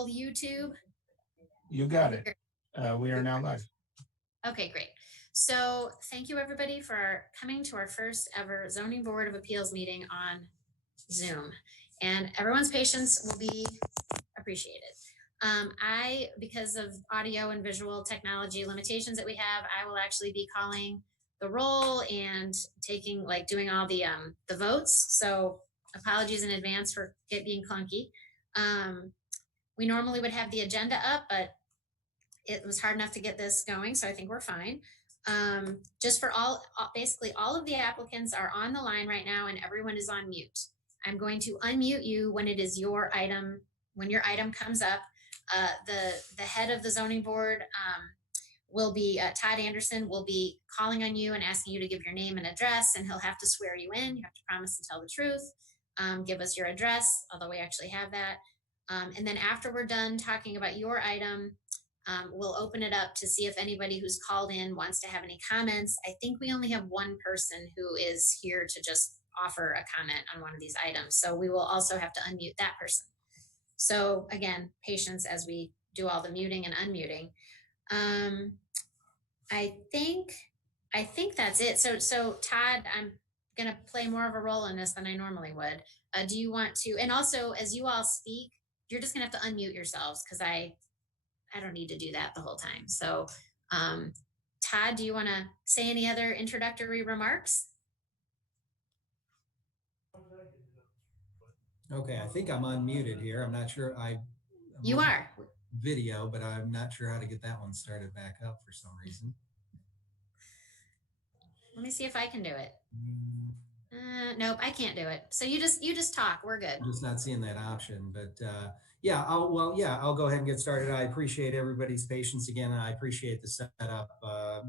roll YouTube? You got it. We are now live. Okay, great. So thank you everybody for coming to our first ever Zoning Board of Appeals meeting on Zoom. And everyone's patience will be appreciated. Because of audio and visual technology limitations that we have, I will actually be calling the roll and doing all the votes. So apologies in advance for it being clunky. We normally would have the agenda up, but it was hard enough to get this going, so I think we're fine. Just for basically all of the applicants are on the line right now and everyone is on mute. I'm going to unmute you when it is your item, when your item comes up. The head of the zoning board will be, Todd Anderson will be calling on you and asking you to give your name and address, and he'll have to swear you in. You have to promise to tell the truth. Give us your address, although we actually have that. And then after we're done talking about your item, we'll open it up to see if anybody who's called in wants to have any comments. I think we only have one person who is here to just offer a comment on one of these items. So we will also have to unmute that person. So again, patience as we do all the muting and unmuting. I think that's it. So Todd, I'm gonna play more of a role in this than I normally would. Do you want to, and also as you all speak, you're just gonna have to unmute yourselves because I don't need to do that the whole time. So Todd, do you wanna say any other introductory remarks? Okay, I think I'm unmuted here. I'm not sure. You are. Video, but I'm not sure how to get that one started back up for some reason. Let me see if I can do it. Nope, I can't do it. So you just talk. We're good. I'm just not seeing that option, but yeah, I'll go ahead and get started. I appreciate everybody's patience again, and I appreciate the setup,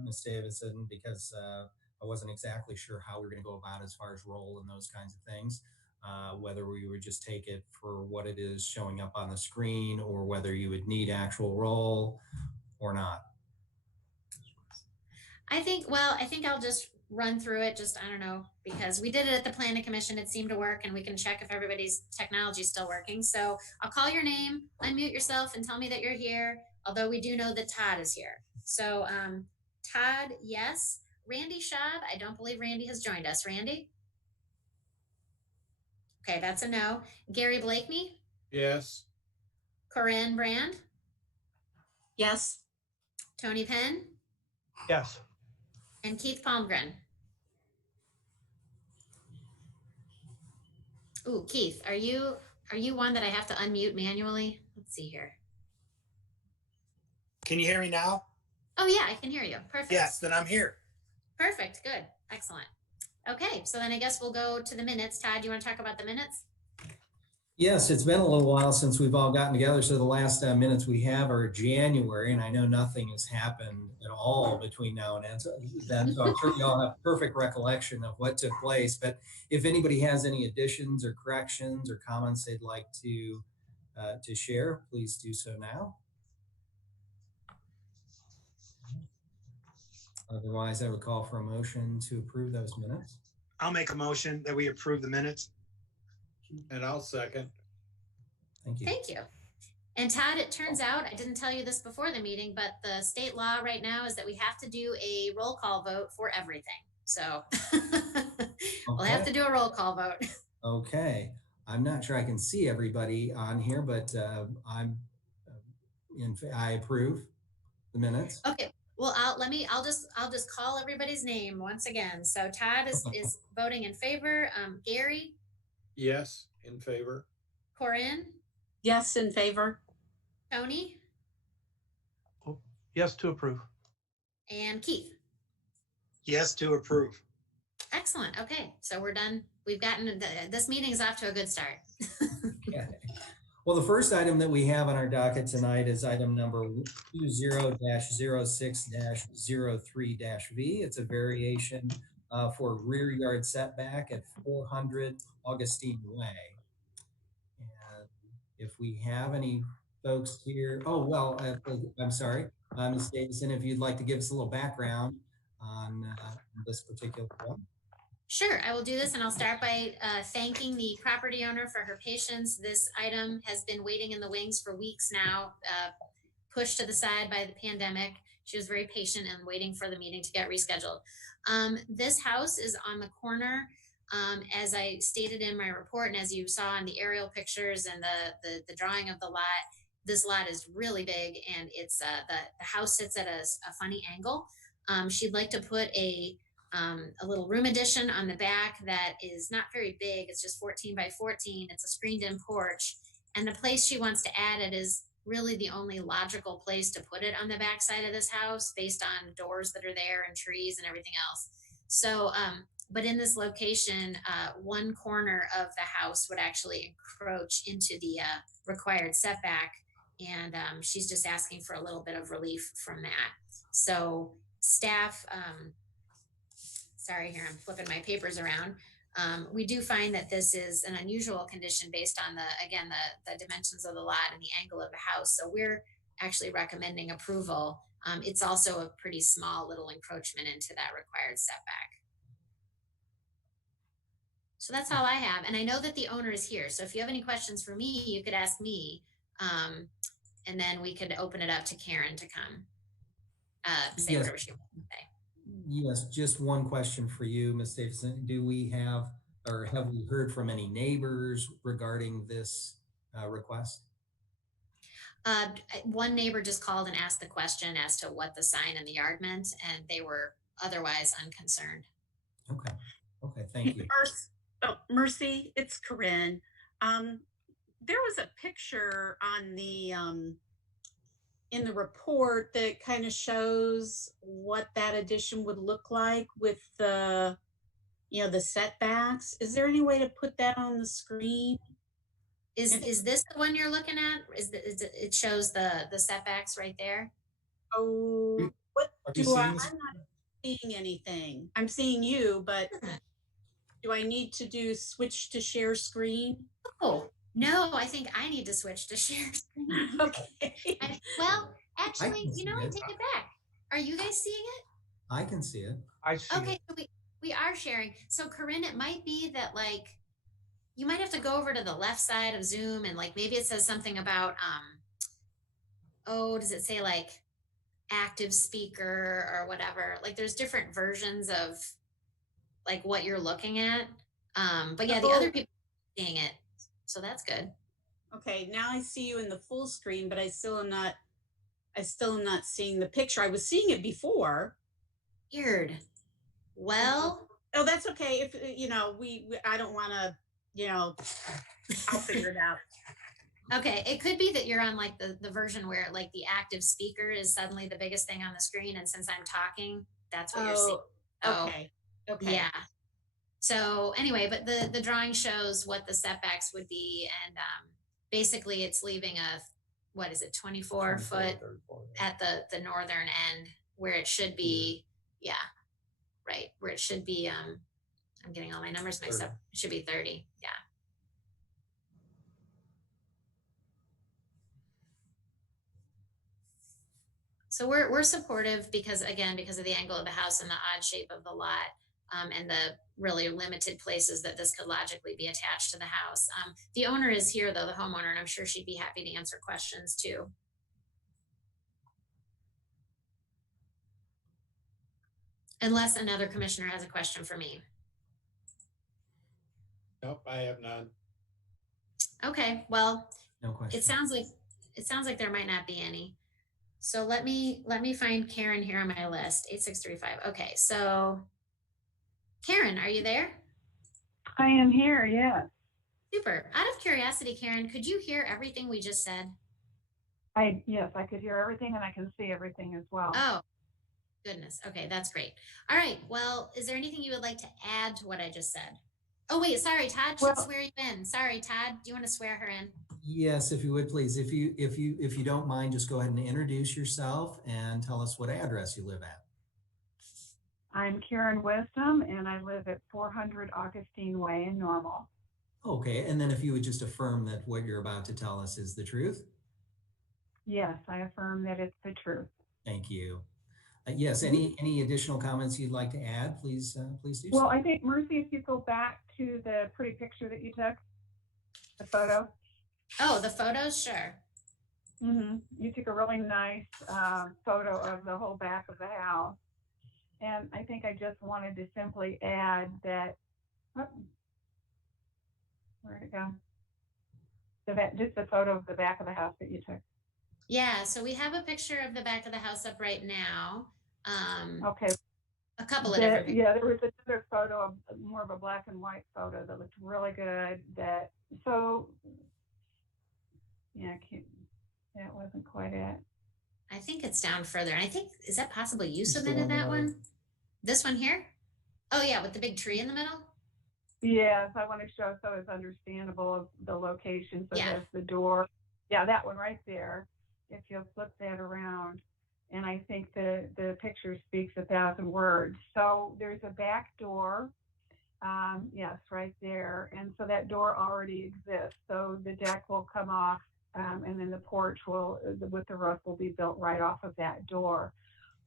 Ms. Davidson, because I wasn't exactly sure how we were going to go about as far as roll and those kinds of things. Whether we would just take it for what it is showing up on the screen, or whether you would need actual roll or not. I think I'll just run through it. I don't know, because we did it at the planning commission. It seemed to work, and we can check if everybody's technology is still working. So I'll call your name, unmute yourself, and tell me that you're here. Although we do know that Todd is here. So Todd, yes. Randy Schaub, I don't believe Randy has joined us. Randy? Okay, that's a no. Gary Blakeney? Yes. Corinne Brand? Yes. Tony Penn? Yes. And Keith Palmgren? Ooh, Keith, are you one that I have to unmute manually? Let's see here. Can you hear me now? Oh yeah, I can hear you. Perfect. Yes, then I'm here. Perfect, good, excellent. Okay, so then I guess we'll go to the minutes. Todd, do you want to talk about the minutes? Yes, it's been a little while since we've all gotten together. So the last minutes we have are January, and I know nothing has happened at all between now and then. So I'm sure you all have perfect recollection of what took place. But if anybody has any additions or corrections or comments they'd like to share, please do so now. Otherwise, I would call for a motion to approve those minutes. I'll make a motion that we approve the minutes. And I'll second. Thank you. Thank you. And Todd, it turns out, I didn't tell you this before the meeting, but the state law right now is that we have to do a roll call vote for everything. So we'll have to do a roll call vote. Okay. I'm not sure I can see everybody on here, but I approve the minutes. Okay. Well, I'll just call everybody's name once again. So Todd is voting in favor. Gary? Yes, in favor. Corinne? Yes, in favor. Tony? Yes, to approve. And Keith? Yes, to approve. Excellent. Okay, so we're done. We've gotten this meeting is off to a good start. Okay. Well, the first item that we have on our docket tonight is item number 20-06-03-V. It's a variation for rear yard setback at 400 Augustine Way. And if we have any folks here, I'm sorry, Ms. Davison, if you'd like to give us a little background on this particular one. Sure, I will do this, and I'll start by thanking the property owner for her patience. This item has been waiting in the wings for weeks now, pushed to the side by the pandemic. She was very patient and waiting for the meeting to get rescheduled. This house is on the corner, as I stated in my report, and as you saw in the aerial pictures and the drawing of the lot. This lot is really big, and it's the house sits at a funny angle. She'd like to put a little room addition on the back that is not very big. It's just 14 by 14. It's a screened in porch. And the place she wants to add it is really the only logical place to put it on the back side of this house based on doors that are there and trees and everything else. So, but in this location, one corner of the house would actually encroach into the required setback. And she's just asking for a little bit of relief from that. So staff, sorry, here I'm flipping my papers around. We do find that this is an unusual condition based on the dimensions of the lot and the angle of the house. So we're actually recommending approval. It's also a pretty small little encroachment into that required setback. So that's all I have. And I know that the owner is here. So if you have any questions for me, you could ask me. And then we could open it up to Karen to come say whatever she wants to say. Yes, just one question for you, Ms. Davidson. Do we have, or have we heard from any neighbors regarding this request? One neighbor just called and asked the question as to what the sign in the yard meant, and they were otherwise unconcerned. Okay. Okay. Thank you. Mercy, it's Corinne. There was a picture on the in the report that kind of shows what that addition would look like with the, the setbacks. Is there any way to put that on the screen? Is this the one you're looking at? It shows the setbacks right there? Oh, what Are you do I? seeing this? I'm not seeing anything. I'm seeing you, but do I need to switch to share screen? Oh, no, I think I need to switch to share screen. Okay. Well, actually, I it. take it back. Are you guys seeing it? I can see it. I see Okay, it. so we are sharing. So Corinne, it might be that you might have to go over to the left side of Zoom and maybe it says something about does it say active speaker or whatever? There's different versions of what you're looking at. But yeah, the other people are seeing it. So that's good. Okay, now I see you in the full screen, but I still am not seeing the picture. I was seeing it before. Weird. Well, oh, that's okay. If we I don't want to, I'll figure it out. Okay, it could be that you're on the version where the active speaker is suddenly the biggest thing on the screen, and since I'm talking, that's what you're seeing. Okay. Okay. Yeah. So anyway, but the drawing shows what the setbacks would be, and basically it's leaving 24 foot at the northern end where it should be. Yeah, right, where it should be. I'm getting all my numbers mixed up. It should be 30. Yeah. So we're supportive because of the angle of the house and the odd shape of the lot, and the really limited places that this could logically be attached to the house. The owner is here though, the homeowner, and I'm sure she'd be happy to answer questions too. Unless another commissioner has a question for me. Nope, I have none. Okay, well, No question. it sounds like there might not be any. So let me find Karen here on my list. 8635. Okay, so Karen, are you there? I am here, yes. Super. Out of curiosity, Karen, could you hear everything we just said? Yes, I could hear everything and I can see everything as well. Oh, goodness. Okay, that's great. All right. Well, is there anything you would like to add to what I just said? Oh, wait, sorry, Todd should swear you in. Sorry, Todd, do you want to swear her in? Yes, if you would, please. If you don't mind, just go ahead and introduce yourself and tell us what address you live at. I'm Karen Wisdom and I live at 400 Augustine Way in Normal. Okay, and then if you would just affirm that what you're about to tell us is the truth. Yes, I affirm that it's the truth. Thank you. Yes, any additional comments you'd like to add, please do so. Well, I think, Mercy, if you go back to the pretty picture that you took, the photo. Oh, the photos, sure. You took a really nice photo of the whole back of the house. And I think I just wanted to simply add that, where'd it go? Just the photo of the back of the house that you took. Yeah, so we have a picture of the back of the house up right now. Okay. A couple of different pictures. Yeah, there was another photo, more of a black and white photo that looked really good. That wasn't quite it. I think it's down further. I think, is that possible you Just the submitted that one. one? This one here? Oh yeah, with the big tree in the middle? Yes, I want to show so it's understandable of the location. So Yeah. there's the door. Yeah, that one right there. If you'll flip that around. And I think the picture speaks 1,000 words. So there's a back door. Yes, right there. And so that door already exists. So the deck will come off, and then the porch with the roof will be built right off of that door.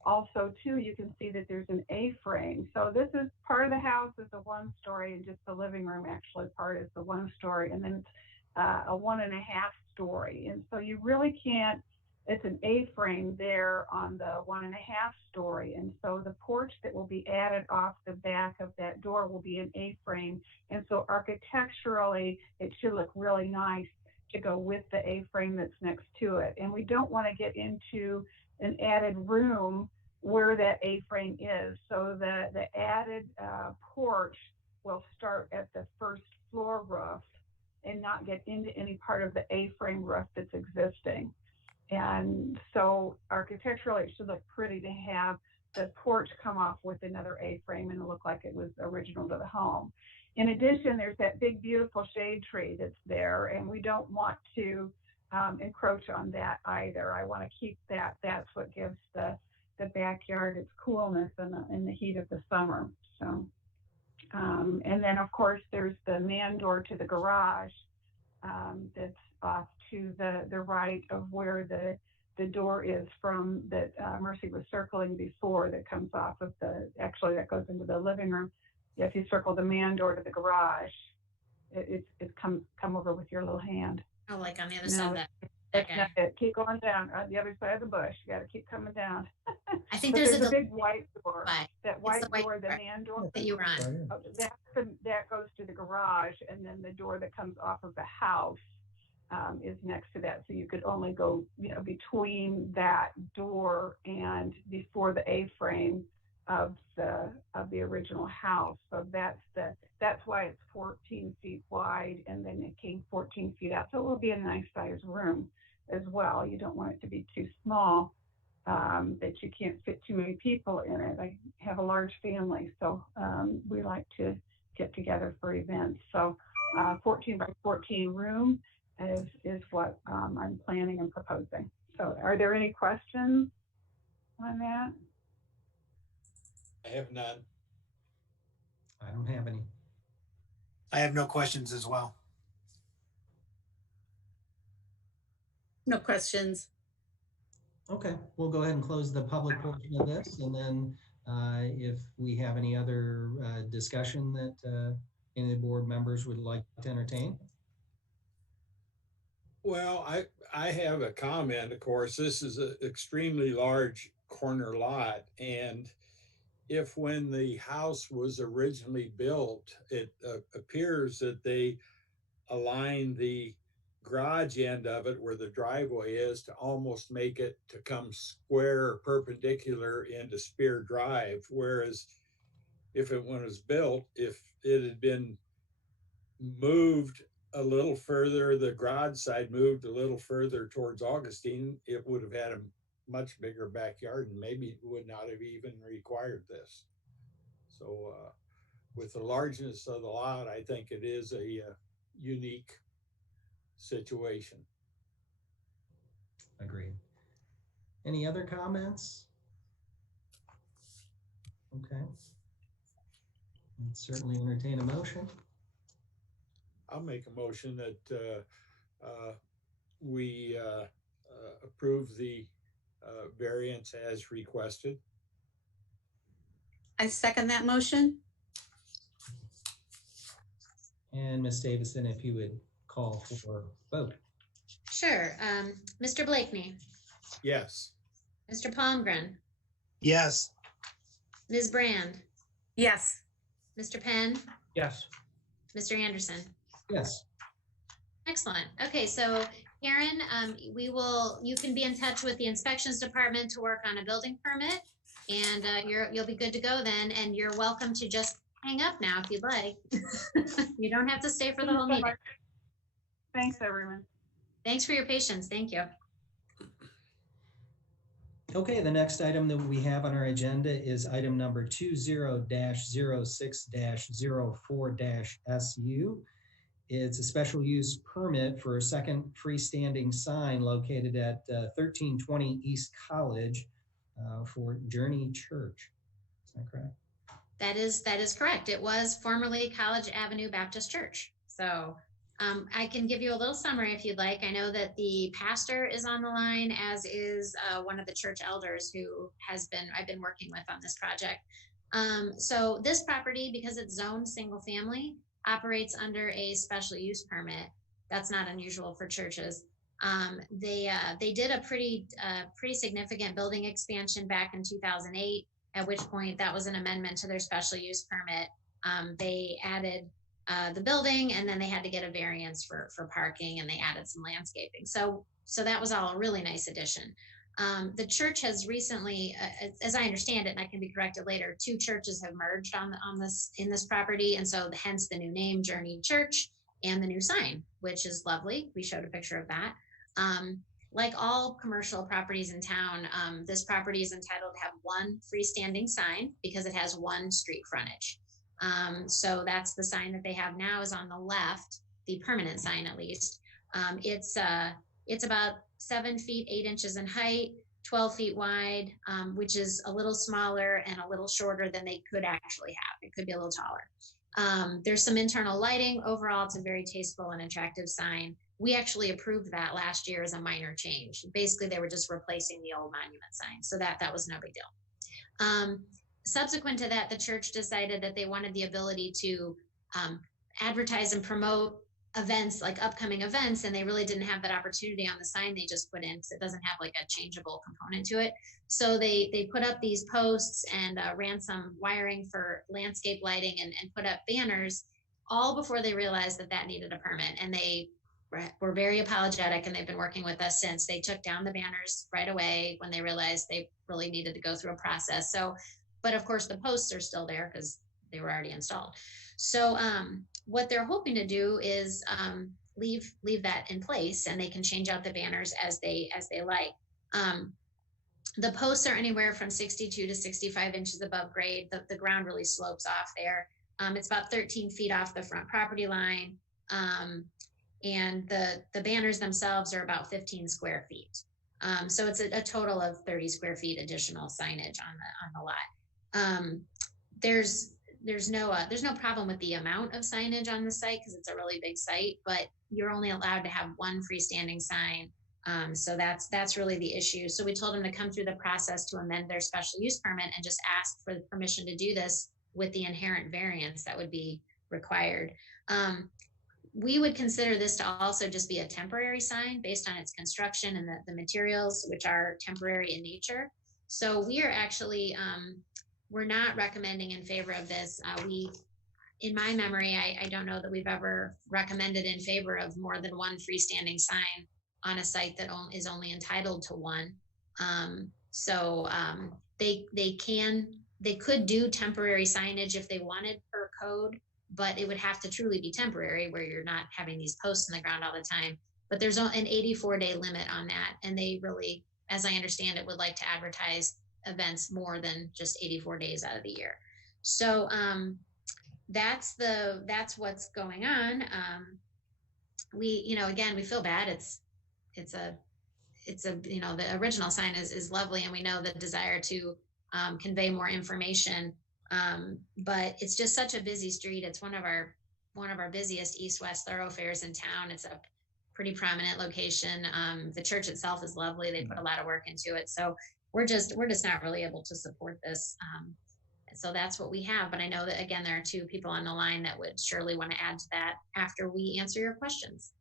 Also, too, you can see that there's an A-frame. So this is part of the house is a 1-story, and just the living room actually part is the 1-story, and then it's a 1.5-story. And so you really can't. It's an A-frame there on the 1.5-story, and so the porch that will be added off the back of that door will be an A-frame. And so architecturally, it should look really nice to go with the A-frame that's next to it. And we don't want to get into an added room where that A-frame is. So the added porch will start at the first floor roof and not get into any part of the A-frame roof that's existing. And so architecturally, it should look pretty to have the porch come off with another A-frame and look like it was original to the home. In addition, there's that big, beautiful shade tree that's there, and we don't want to encroach on that either. I want to keep that. That's what gives the backyard its coolness in the heat of the summer. So, and then of course there's the man door to the garage that's off to the right of where the door is from that Mercy was circling before, that comes off of that goes into the living room. If you circle the man door to the garage, it's come over with your little hand. Oh, like on the other side of that That's guy. not it. Keep going down on the other side of the bush. You got to keep coming down. I think But there's a big white door. Right. That It's white the white door, the door man door. that you were on. That goes to the garage, and then the door that comes off of the house is next to that. So you could only go, between that door and before the A-frame of the original house. So that's why it's 14 feet wide, and then it came 14 feet out. So it will be a nice sized room as well. You don't want it to be too small that you can't fit too many people in it. I have a large family, so we like to get together for events. So 14 by 14 room is what I'm planning and proposing. So are there any questions on that? I have none. I don't have any. I have no questions as well. No questions. Okay, we'll go ahead and close the public portion of this, and then if we have any other discussion that any of the board members would like to entertain. Well, I have a comment. Of course, this is an extremely large corner lot, and if when the house was originally built, it appears that they aligned the garage end of it where the driveway is to almost make it to come square or perpendicular into Spear Drive. Whereas when it was built, if it had been moved a little further, the garage side moved a little further towards Augustine, it would have had a much bigger backyard and maybe would not have even required this. So with the largeness of the lot, I think it is a unique situation. Agreed. Any other comments? Okay. I'd certainly entertain a motion. I'll make a motion that we approve the variance as requested. I second that motion. And Ms. Davison, if you would call for vote. Sure. Mr. Blakeney, Yes. Mr. Palmgren, Yes. Ms. Brand, Yes. Mr. Penn, Yes. Mr. Anderson. Yes. Excellent. Okay, so Karen, you can be in touch with the inspections department to work on a building permit, and you'll be good to go then. And you're welcome to just hang up now if you'd like. You don't have to stay for the whole meeting. Thanks, everyone. Thanks for your patience. Thank you. Okay, the next item that we have on our agenda is item number 20-06-04-SU. It's a special use permit for a second freestanding sign located at 1320 East College for Journey Church. Is that correct? That is correct. It was formerly College Avenue Baptist Church. So I can give you a little summary if you'd like. I know that the pastor is on the line, as is one of the church elders who I've been working with on this project. So this property, because it's zoned single family, operates under a special use permit. That's not unusual for churches. They did a pretty significant building expansion back in 2008, at which point that was an amendment to their special use permit. They added the building, and then they had to get a variance for parking, and they added some landscaping. So that was all a really nice addition. The church has recently, as I understand it, and I can be corrected later, 2 churches have merged in this property, and so hence the new name, Journey Church, and the new sign, which is lovely. We showed a picture of that. Like all commercial properties in town, this property is entitled to have one freestanding sign because it has one street frontage. So that's the sign that they have now, is on the left, the permanent sign at least. It's about 7 feet 8 inches in height, 12 feet wide, which is a little smaller and a little shorter than they could actually have. It could be a little taller. There's some internal lighting. Overall, it's a very tasteful and attractive sign. We actually approved that last year as a minor change. Basically, they were just replacing the old monument sign, so that was no big deal. Subsequent to that, the church decided that they wanted the ability to advertise and promote events, like upcoming events, and they really didn't have that opportunity on the sign they just put in, because it doesn't have like a changeable component to it. So they put up these posts and ran some wiring for landscape lighting and put up banners, all before they realized that needed a permit. And they were very apologetic, and they've been working with us since. They took down the banners right away when they realized they really needed to go through a process. So, but of course the posts are still there because they were already installed. So what they're hoping to do is leave that in place, and they can change out the banners as they like. The posts are anywhere from 62 to 65 inches above grade. The ground really slopes off there. It's about 13 feet off the front property line. And the banners themselves are about 15 square feet. So it's a total of 30 square feet additional signage on the lot. There's no problem with the amount of signage on the site because it's a really big site, but you're only allowed to have one freestanding sign. So that's really the issue. So we told them to come through the process to amend their special use permit and just ask for the permission to do this with the inherent variance that would be required. We would consider this to also just be a temporary sign based on its construction and the materials, which are temporary in nature. So we are actually, we're not recommending in favor of this. In my memory, I don't know that we've ever recommended in favor of more than one freestanding sign on a site that is only entitled to one. They could do temporary signage if they wanted per code, but it would have to truly be temporary, where you're not having these posts in the ground all the time. But there's an 84-day limit on that, and they really, as I understand it, would like to advertise events more than just 84 days out of the year. So that's what's going on. We feel bad. The original sign is lovely, and we know the desire to convey more information. But it's just such a busy street. It's one of our busiest east-west thoroughfares in town. It's a pretty prominent location. The church itself is lovely. They put a lot of work into it. So we're just not really able to support this. So that's what we have. But I know that, again, there are 2 people on the line that would surely want to add to that after we answer your questions.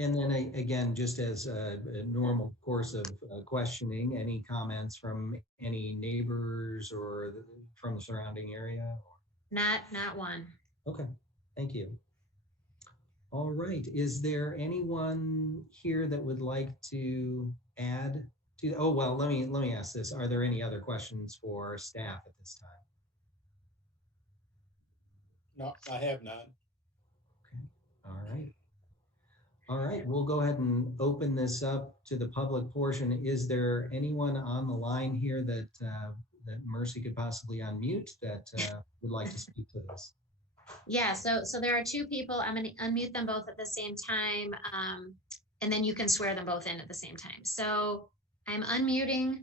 And then again, just as a normal course of questioning, any comments from any neighbors or from the surrounding area? Not one. Okay, thank you. All right, is there anyone here that would like to add to, oh, well, let me ask this. Are there any other questions for staff at this time? No, I have none. Okay, all right. All right, we'll go ahead and open this up to the public portion. Is there anyone on the line here that that Mercy could possibly unmute that would like to speak to this? Yeah, so there are 2 people. I'm going to unmute them both at the same time, and then you can swear them both in at the same time. So I'm unmuting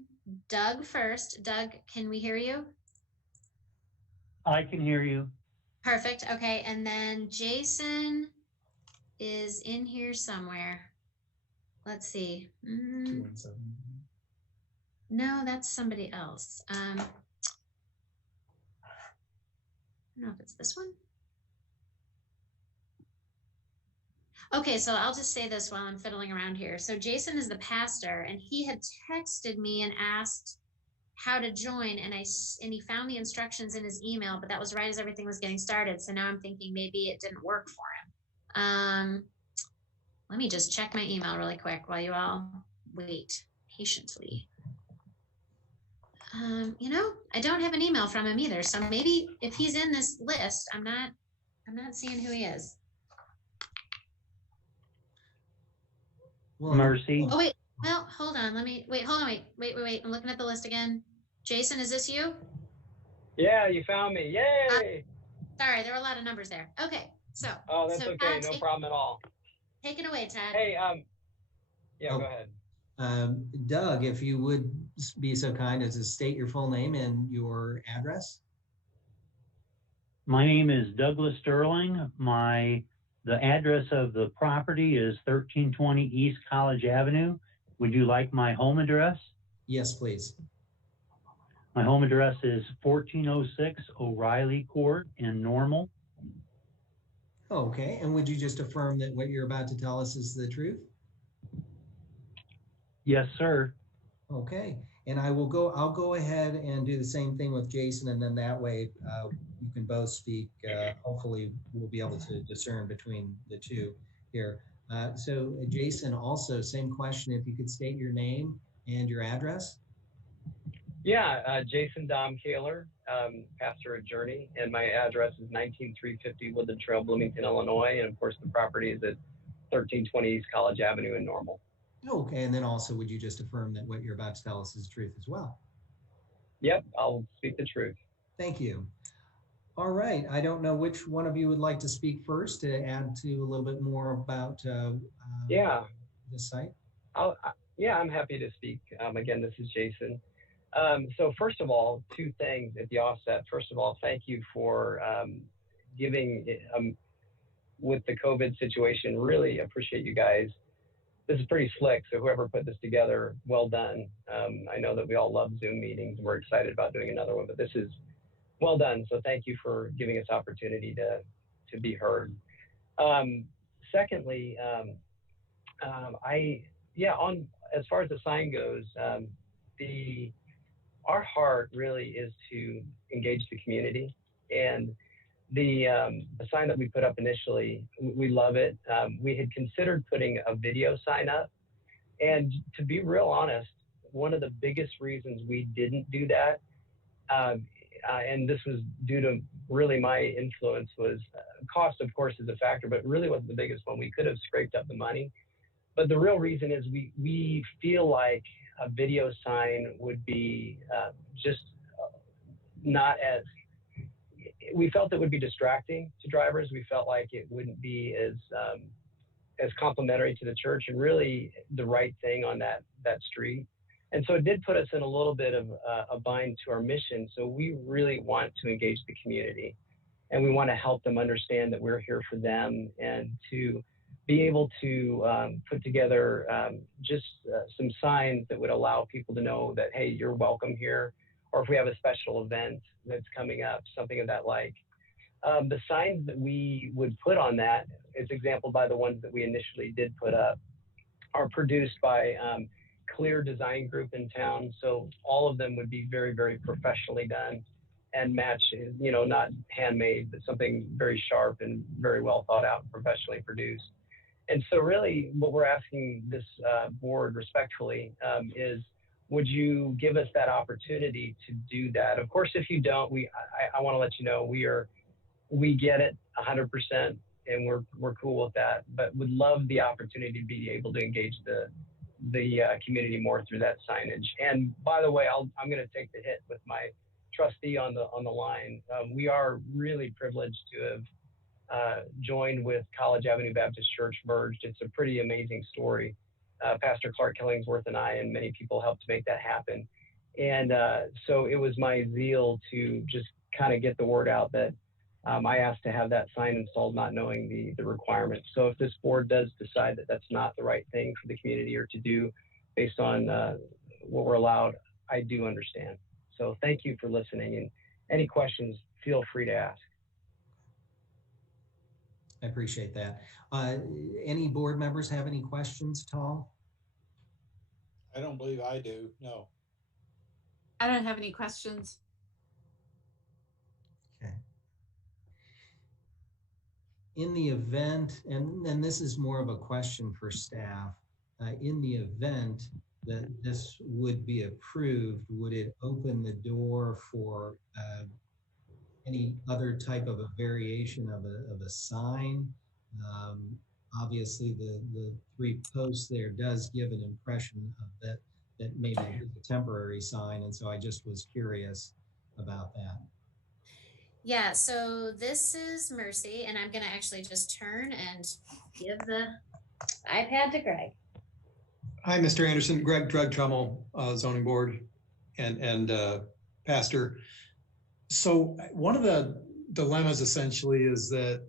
Doug first. Doug, can we hear you? I can hear you. Perfect. Okay, and then Jason is in here somewhere. Let's see. 217. No, that's somebody else. I don't know if it's this one. Okay, so I'll just say this while I'm fiddling around here. So Jason is the pastor, and he had texted me and asked how to join, and he found the instructions in his email, but that was right as everything was getting started. So now I'm thinking maybe it didn't work for him. Let me just check my email really quick while you all wait patiently. I don't have an email from him either. So maybe if he's in this list, I'm not seeing who he is. Well, Mercy. Oh, wait. Well, hold on. Wait. I'm looking at the list again. Jason, is this you? Yeah, you found me. Yay! Sorry, there were a lot of numbers there. Okay, so. Oh, that's so okay. Todd, No problem at all. Take it away, Todd. Hey, yeah, go ahead. Doug, if you would be so kind as to state your full name and your address. My name is Douglas Sterling. The address of the property is 1320 East College Avenue. Would you like my home address? Yes, please. My home address is 1406 O'Reilly Court in Normal. Okay, and would you just affirm that what you're about to tell us is the truth? Yes, sir. Okay, and I'll go ahead and do the same thing with Jason, and then that way you can both speak. Hopefully we'll be able to discern between the 2 here. So Jason, also same question, if you could state your name and your address. Yeah, Jason Dom Kaler, pastor at Journey, and my address is 19350 Woodland Trail, Bloomington, Illinois, and of course the property is at 1320 East College Avenue in Normal. Okay, and then also would you just affirm that what you're about to tell us is truth as well? Yep, I'll speak the truth. Thank you. All right, I don't know which one of you would like to speak first to add to a little bit more about Yeah, this site. yeah, I'm happy to speak. Again, this is Jason. So first of all, 2 things at the offset. First of all, thank you for giving, with the COVID situation, really appreciate you guys. This is pretty slick, so whoever put this together, well done. I know that we all love Zoom meetings, and we're excited about doing another one, but this is well done. So thank you for giving us opportunity to be heard. Secondly, as far as the sign goes, our heart really is to engage the community, and the sign that we put up initially, we love it. We had considered putting a video sign up, and to be real honest, one of the biggest reasons we didn't do that, and this was due to really my influence, was cost, of course, is a factor, but really wasn't the biggest one. We could have scraped up the money, but the real reason is we feel like a video sign would be just not as, we felt it would be distracting to drivers. We felt like it wouldn't be as complimentary to the church and really the right thing on that street. And so it did put us in a little bit of a bind to our mission. So we really want to engage the community, and we want to help them understand that we're here for them and to be able to put together just some signs that would allow people to know that, hey, you're welcome here, or if we have a special event that's coming up, something of that like. The signs that we would put on that, as example by the ones that we initially did put up, are produced by Clear Design Group in town. So all of them would be very, very professionally done and match, you know, not handmade, but something very sharp and very well thought out and professionally produced. And so really what we're asking this board respectfully is, would you give us that opportunity to do that? Of course, if you don't, I want to let you know we get it 100%, and we're cool with that, but would love the opportunity to be able to engage the community more through that signage. And by the way, I'm going to take the hit with my trustee on the line. We are really privileged to have joined with College Avenue Baptist Church, merged. It's a pretty amazing story. Pastor Clark Killingsworth and I and many people helped make that happen. And so it was my zeal to just kind of get the word out that I asked to have that sign installed, not knowing the requirements. So if this board does decide that that's not the right thing for the community or to do based on what we're allowed, I do understand. So thank you for listening, and any questions, feel free to ask. I appreciate that. Any board members have any questions at all? I don't believe I do, no. I don't have any questions. Okay. In the event, and this is more of a question for staff, in the event that this would be approved, would it open the door for any other type of a variation of a sign? Obviously, the 3 posts there does give an impression of that maybe it's a temporary sign, and so I just was curious about that. Yeah, so this is Mercy, and I'm going to actually just turn and give the iPad to Greg. Hi, Mr. Anderson. Greg Trummel, zoning board and pastor. So one of the dilemmas essentially is that,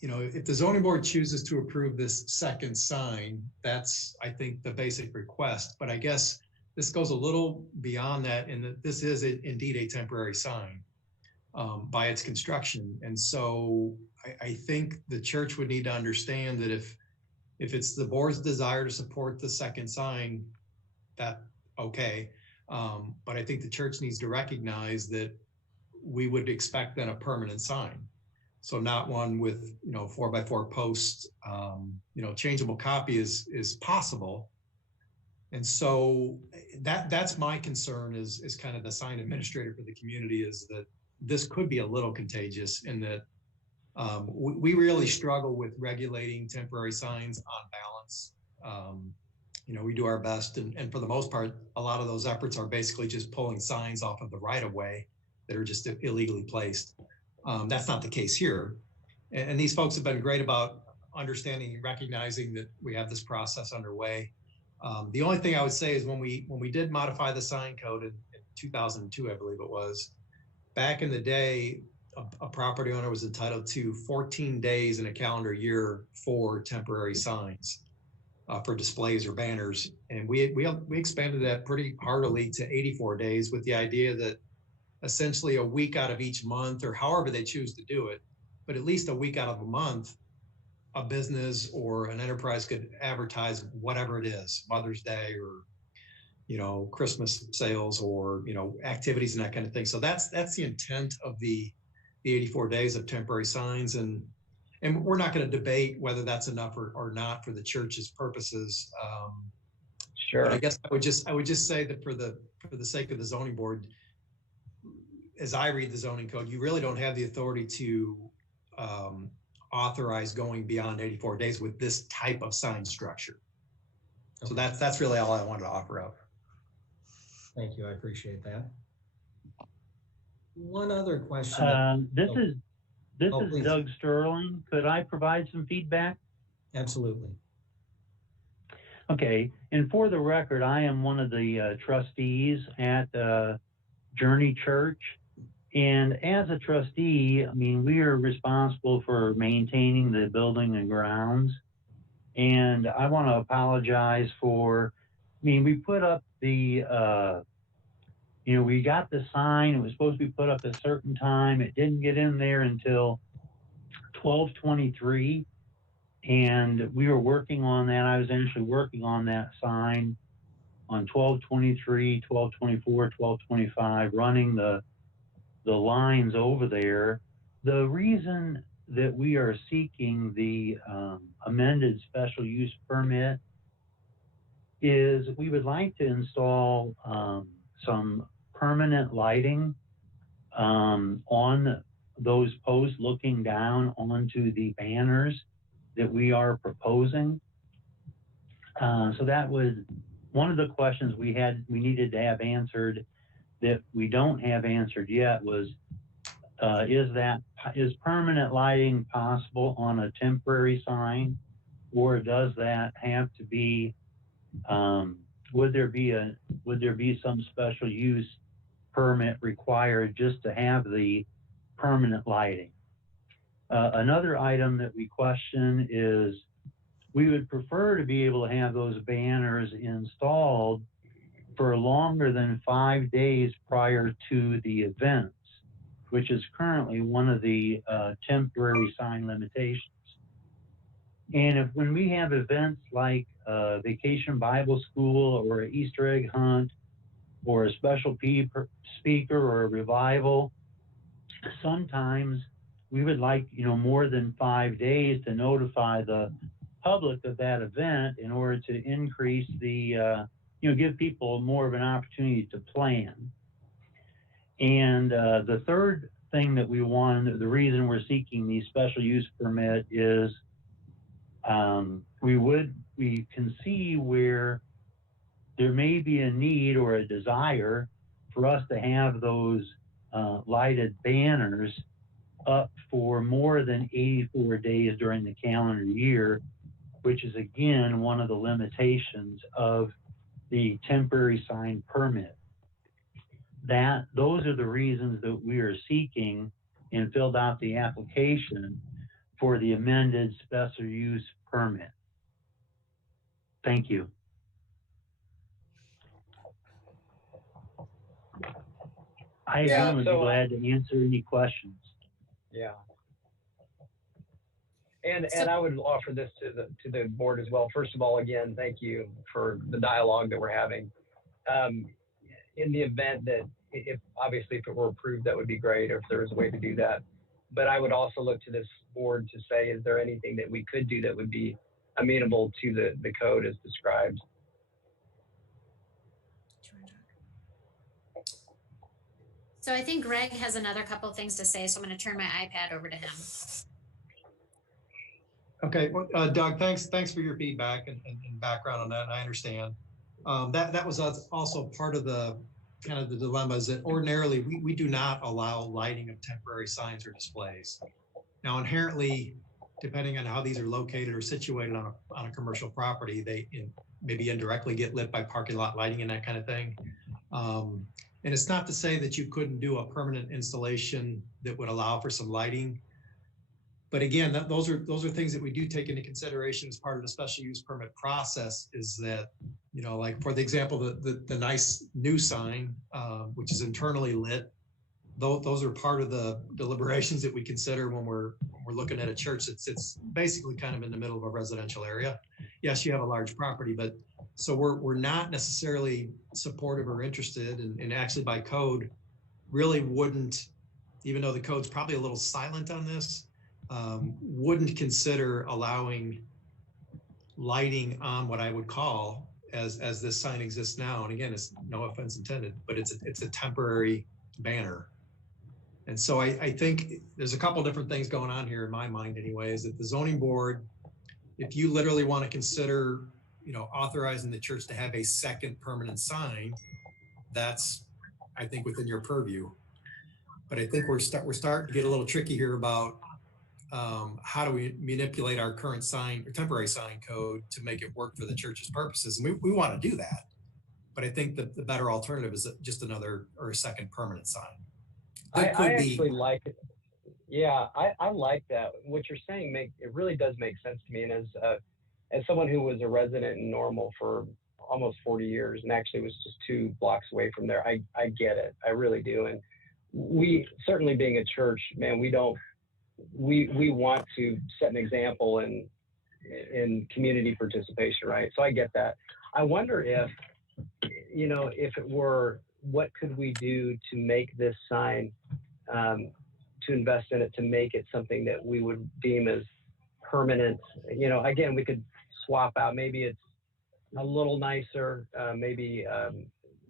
you know, if the zoning board chooses to approve this second sign, that's, I think, the basic request. But I guess this goes a little beyond that in that this is indeed a temporary sign by its construction. And so I think the church would need to understand that if it's the board's desire to support the second sign, that okay. But I think the church needs to recognize that we would expect then a permanent sign. So not one with, you know, 4x4 posts. You know, changeable copy is possible. And so that's my concern is kind of the sign administrator for the community, is that this could be a little contagious in that we really struggle with regulating temporary signs on balance. You know, we do our best, and for the most part, a lot of those efforts are basically just pulling signs off of the right of way that are just illegally placed. That's not the case here. And these folks have been great about understanding and recognizing that we have this process underway. The only thing I would say is when we did modify the sign code in 2002, I believe it was, back in the day, a property owner was entitled to 14 days in a calendar year for temporary signs, for displays or banners. And we expanded that pretty heartily to 84 days with the idea that essentially a week out of each month, or however they choose to do it, but at least a week out of a month, a business or an enterprise could advertise whatever it is, Mother's Day or, you know, Christmas sales or, you know, activities and that kind of thing. So that's the intent of the 84 days of temporary signs. And we're not going to debate whether that's enough or not for the church's purposes. Sure. But I guess I would just say that for the sake of the zoning board, as I read the zoning code, you really don't have the authority to authorize going beyond 84 days with this type of sign structure. So that's really all I wanted to offer up. Thank you. I appreciate that. One other question. This is please. Doug Sterling. Could I provide some feedback? Absolutely. Okay. And for the record, I am one of the trustees at Journey Church. And as a trustee, I mean, we are responsible for maintaining the building and grounds. And I want to apologize for, we put up the, we got the sign. It was supposed to be put up at a certain time. It didn't get in there until 12:23. And we were working on that. I was actually working on that sign on 12:23, 12:24, 12:25, running the lines over there. The reason that we are seeking the amended special use permit is we would like to install some permanent lighting on those posts looking down onto the banners that we are proposing. So that was one of the questions we needed to have answered that we don't have answered yet was, is permanent lighting possible on a temporary sign, or does that have to be, would there be some special use permit required just to have the permanent lighting? Another item that we question is we would prefer to be able to have those banners installed for longer than 5 days prior to the events, which is currently one of the temporary sign limitations. And when we have events like Vacation Bible School or an Easter egg hunt or a special speaker or a revival, sometimes we would like, more than 5 days to notify the public of that event in order to increase the, give people more of an opportunity to plan. And the third thing that we want, the reason we're seeking the special use permit is we can see where there may be a need or a desire for us to have those lighted banners up for more than 84 days during the calendar year, which is again one of the limitations of the temporary sign permit. Those are the reasons that we are seeking and filled out the application for the amended special use permit. Thank you. I again would be glad to answer any questions. Yeah. And I would offer this to the board as well. First of all, again, thank you for the dialogue that we're having. In the event that if it were approved, that would be great, or if there was a way to do that. But I would also look to this board to say, is there anything that we could do that would be amenable to the code as described? So I think Greg has another couple of things to say, so I'm going to turn my iPad over to him. Okay, well, Doug, thanks for your feedback and background on that. And I understand. That was also part of the kind of the dilemma is that ordinarily we do not allow lighting of temporary signs or displays. Now, inherently, depending on how these are located or situated on a commercial property, they maybe indirectly get lit by parking lot lighting and that kind of thing. And it's not to say that you couldn't do a permanent installation that would allow for some lighting. But again, those are things that we do take into consideration as part of the special use permit process is that, like for the example, the nice new sign, which is internally lit, those are part of the deliberations that we consider when we're looking at a church. It's basically kind of in the middle of a residential area. Yes, you have a large property, but so we're not necessarily supportive or interested, and actually by code really wouldn't, even though the code's probably a little silent on this, wouldn't consider allowing lighting on what I would call as this sign exists now. And again, it's no offense intended, but it's a temporary banner. And so I think there's a couple different things going on here in my mind anyway, is that the zoning board, if you literally want to consider, authorizing the church to have a second permanent sign, that's, I think, within your purview. But I think we're starting to get a little tricky here about how do we manipulate our current sign or temporary sign code to make it work for the church's purposes. And we want to do that. But I think that the better alternative is just another or a second permanent sign. I actually like it. Yeah, I like that. What you're saying it really does make sense to me. And as as someone who was a resident in Normal for almost 40 years and actually was just 2 blocks away from there, I get it. I really do. And we certainly, being a church, man, we want to set an example in community participation, right? So I get that. I wonder if, if it were, what could we do to make this sign, to invest in it, to make it something that we would deem as permanent? Again, we could swap out, maybe it's a little nicer, maybe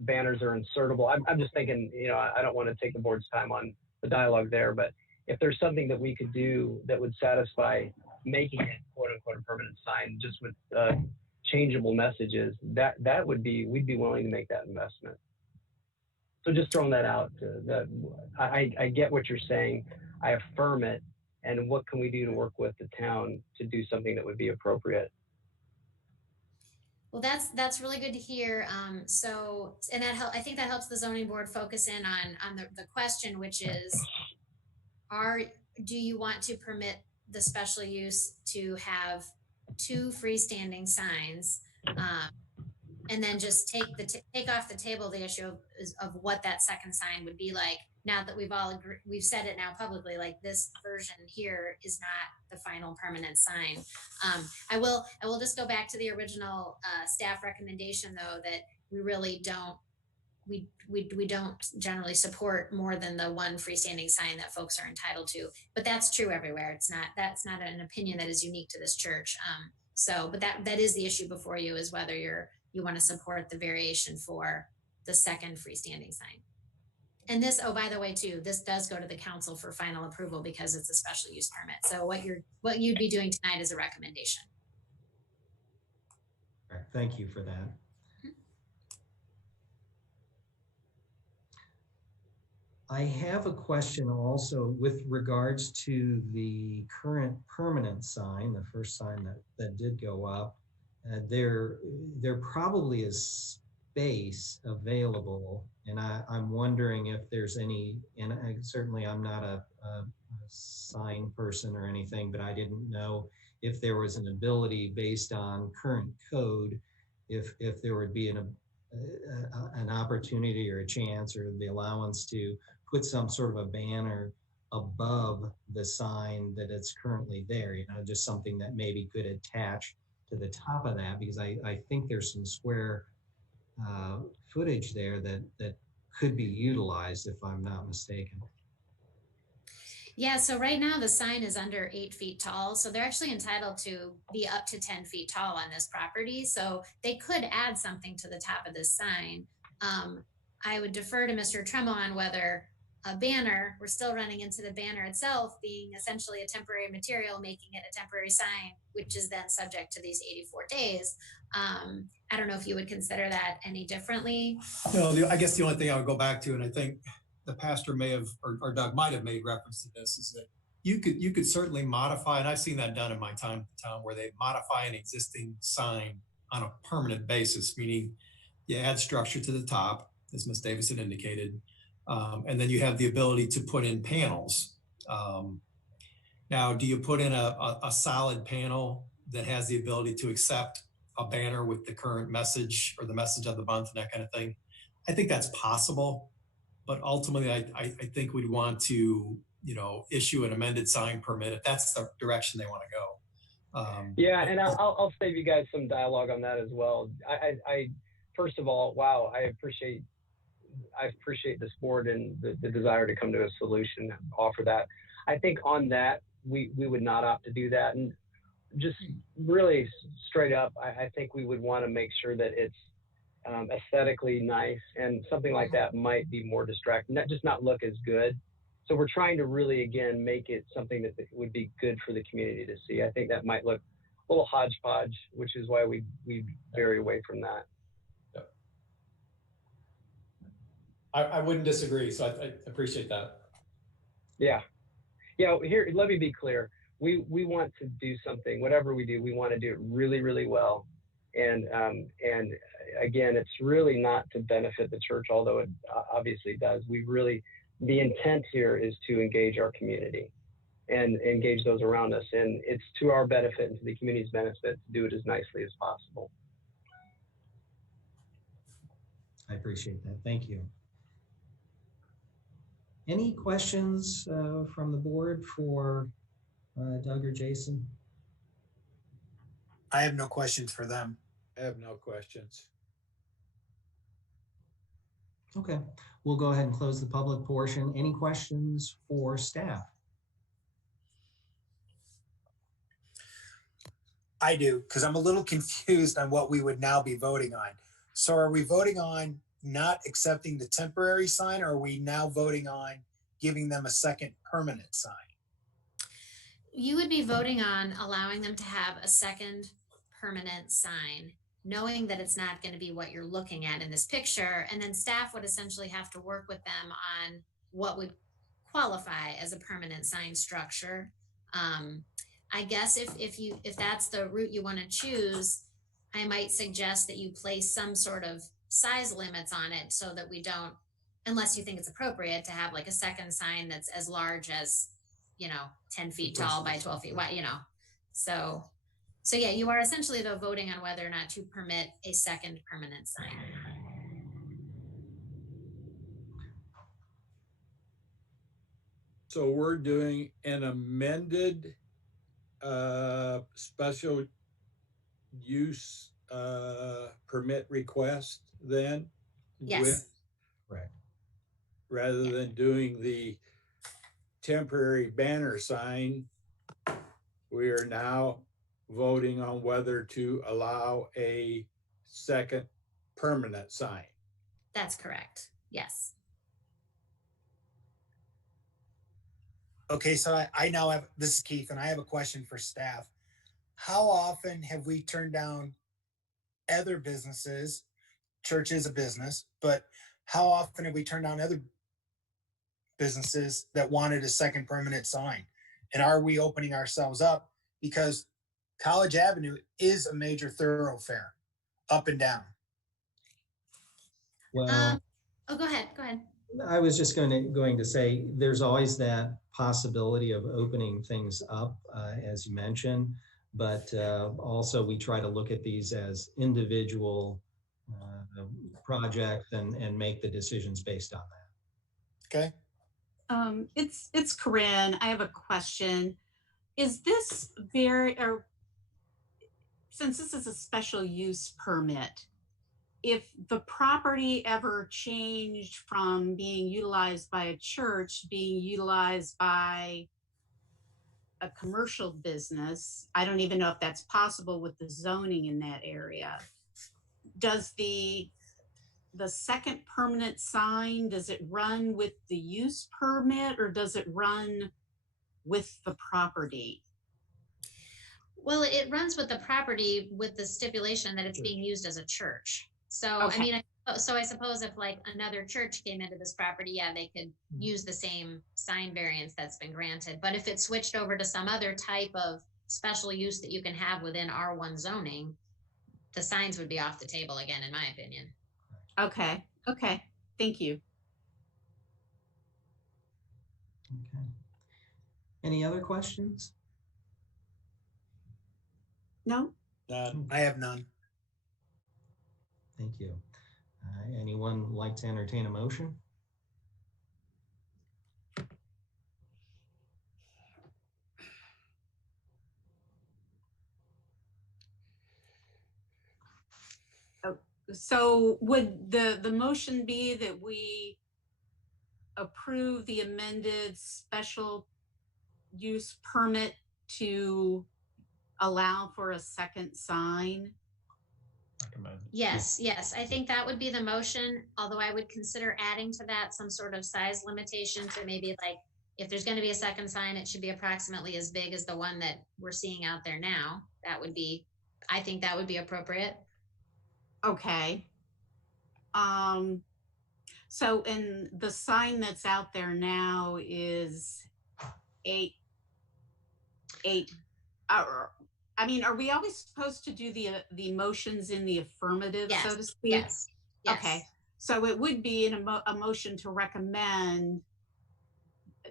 banners are insertable. I'm just thinking, I don't want to take the board's time on the dialogue there, but if there's something that we could do that would satisfy making it quote unquote a permanent sign just with changeable messages, we'd be willing to make that investment. So just throwing that out, I get what you're saying. I affirm it. And what can we do to work with the town to do something that would be appropriate? Well, that's really good to hear. And I think that helps the zoning board focus in on the question, which is, do you want to permit the special use to have 2 freestanding signs, and then just take off the table the issue of what that second sign would be like? Now that we've said it now publicly, like this version here is not the final permanent sign. I will just go back to the original staff recommendation, though, that we really don't, we don't generally support more than the 1 freestanding sign that folks are entitled to. But that's true everywhere. That's not an opinion that is unique to this church. But that is the issue before you, is whether you want to support the variation for the second freestanding sign. And this, oh, by the way, too, this does go to the council for final approval because it's a special use permit. So what you'd be doing tonight is a recommendation. All right, thank you for that. I have a question also with regards to the current permanent sign, the first sign that did go up. There probably is space available, and I'm wondering if there's any, and certainly I'm not a sign person or anything, but I didn't know if there was an ability based on current code, if there would be an opportunity or a chance or the allowance to put some sort of a banner above the sign that it's currently there, just something that maybe could attach to the top of that, because I think there's some square footage there that could be utilized, if I'm not mistaken. Yeah, so right now the sign is under 8 feet tall. So they're actually entitled to be up to 10 feet tall on this property. So they could add something to the top of this sign. I would defer to Mr. Tremo on whether a banner, we're still running into the banner itself being essentially a temporary material, making it a temporary sign, which is then subject to these 84 days. I don't know if you would consider that any differently. No, I guess the only thing I would go back to, and I think the pastor may have, or Doug might have made reference to this, is that you could certainly modify, and I've seen that done in my time at the town, where they modify an existing sign on a permanent basis, meaning you add structure to the top, as Ms. Davis had indicated, and then you have the ability to put in panels. Now, do you put in a solid panel that has the ability to accept a banner with the current message or the message of the month and that kind of thing? I think that's possible, but ultimately I think we'd want to, issue an amended sign permit if that's the direction they want to go. Yeah, and I'll save you guys some dialogue on that as well. I first of all, wow, I appreciate this board and the desire to come to a solution and offer that. I think on that, we would not opt to do that. And just really straight up, I think we would want to make sure that it's aesthetically nice, and something like that might be more distracting, not look as good. So we're trying to really, again, make it something that would be good for the community to see. I think that might look a little hodgepodge, which is why we vary away from that. I wouldn't disagree, so I appreciate that. Yeah. Here, let me be clear. We want to do something, whatever we do, we want to do it really, really well. And again, it's really not to benefit the church, although it obviously does. The intent here is to engage our community. and engage those around us. And it's to our benefit and to the community's benefit to do it as nicely as possible. I appreciate that. Thank you. Any questions from the board for Doug or Jason? I have no questions for them. I have no questions. Okay, we'll go ahead and close the public portion. Any questions for staff? I do, because I'm a little confused on what we would now be voting on. So are we voting on not accepting the temporary sign, or are we now voting on giving them a second permanent sign? You would be voting on allowing them to have a second permanent sign, knowing that it's not going to be what you're looking at in this picture. And then staff would essentially have to work with them on what would qualify as a permanent sign structure. I guess if that's the route you want to choose, I might suggest that you place some sort of size limits on it so that we don't, unless you think it's appropriate to have like a second sign that's as large as, 10 feet tall by 12 feet wide, So yeah, you are essentially though voting on whether or not to permit a second permanent sign. So we're doing an amended special use permit request then? Yes. Correct. Rather than doing the temporary banner sign, we are now voting on whether to allow a second permanent sign. That's correct. Yes. Okay, so I now have, this is Keith, and I have a question for staff. How often have we turned down other businesses? Church is a business, but how often have we turned down other businesses that wanted a second permanent sign? And are we opening ourselves up? Because College Avenue is a major thoroughfare up and down. Well, Go ahead. I was just going to say, there's always that possibility of opening things up, as you mentioned, but also we try to look at these as individual projects and make the decisions based on that. Okay. It's Corinne. I have a question. Is this since this is a special use permit, if the property ever changed from being utilized by a church, being utilized by a commercial business, I don't even know if that's possible with the zoning in that area. Does the second permanent sign, does it run with the use permit or does it run with the property? Well, it runs with the property with the stipulation that it's being used as a church. So, Okay. I suppose if like another church came into this property, yeah, they could use the same sign variance that's been granted. But if it switched over to some other type of special use that you can have within R1 zoning, the signs would be off the table again, in my opinion. Okay. Thank you. Okay. Any other questions? No? I have none. Thank you. Anyone like to entertain a motion? So would the motion be that we approve the amended special use permit to allow for a second sign? Yes. I think that would be the motion, although I would consider adding to that some sort of size limitation to maybe like, if there's going to be a second sign, it should be approximately as big as the one that we're seeing out there now. I think that would be appropriate. Okay. So, and the sign that's out there now is eight. Are we always supposed to do the motions in the affirmative, Yes. so to speak? Yes. Okay. So it would be a motion to recommend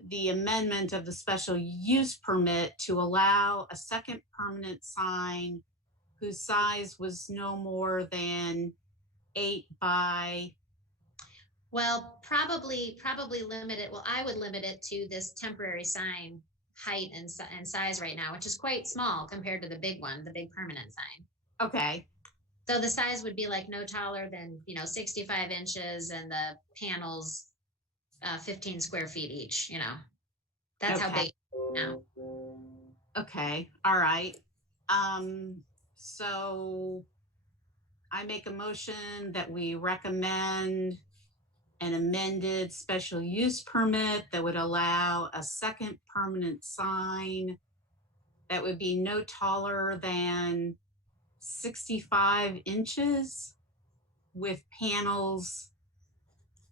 the amendment of the special use permit to allow a second permanent sign whose size was no more than 8 by, Well, probably limit it. Well, I would limit it to this temporary sign height and size right now, which is quite small compared to the big one, the big permanent sign. okay, So the size would be like no taller than, 65 inches, and the panels 15 square feet each, That's how Okay. big now. okay, all right. So I make a motion that we recommend an amended special use permit that would allow a second permanent sign that would be no taller than 65 inches with panels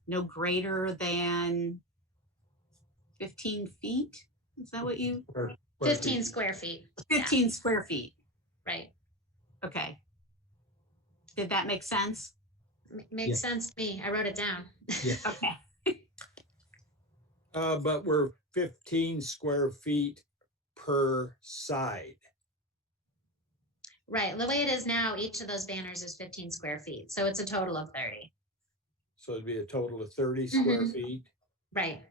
no greater than 15 feet. Is that what you? 15 square feet. 15 square feet. Right. Okay. Did that make sense? Makes sense to me. I wrote it down. Yeah. Okay. But we're 15 square feet per side. Right. The way it is now, each of those banners is 15 square feet. So it's a total of 30. So it'd be a total of 30 square feet. Right.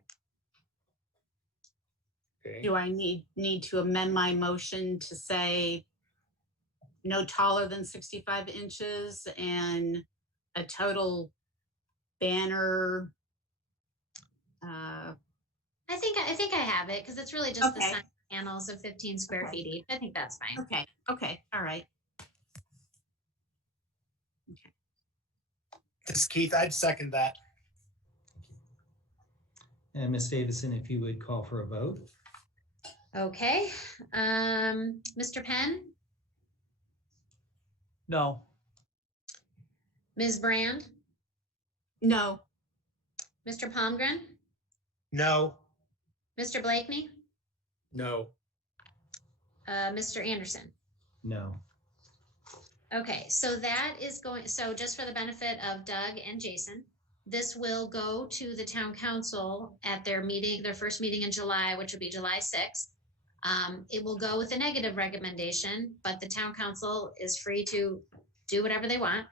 Okay. Do I need to amend my motion to say no taller than 65 inches and a total banner? I think I have it because it's really just the Okay. sign panels of 15 square feet each. I think that's fine. Okay. Okay. All right. This is Keith. I'd second that. And Ms. Davison, if you would call for a vote. Okay. Mr. Penn, No. Ms. Brand, No. Mr. Palmgren, No. Mr. Blakeney, No. Mr. Anderson. No. Okay, so that is going, so just for the benefit of Doug and Jason, this will go to the town council at their meeting, their first meeting in July, which will be July 6th. It will go with a negative recommendation, but the town council is free to do whatever they want.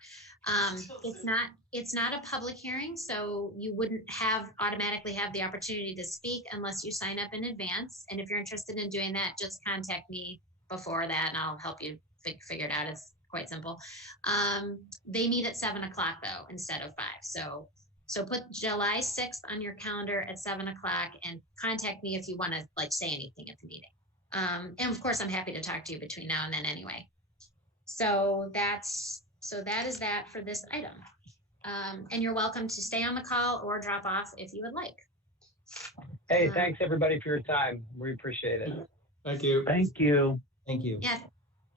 It's not a public hearing, so you wouldn't automatically have the opportunity to speak unless you sign up in advance. And if you're interested in doing that, just contact me before that and I'll help you figure it out. It's quite simple. They meet at 7 o'clock though, instead of 5. So put July 6th on your calendar at 7 o'clock and contact me if you want to say anything at the meeting. And of course, I'm happy to talk to you between now and then anyway. So that is that for this item. And you're welcome to stay on the call or drop off if you would like. Hey, thanks everybody for your time. We appreciate it. Thank you. Thank you. Thank you. Yeah,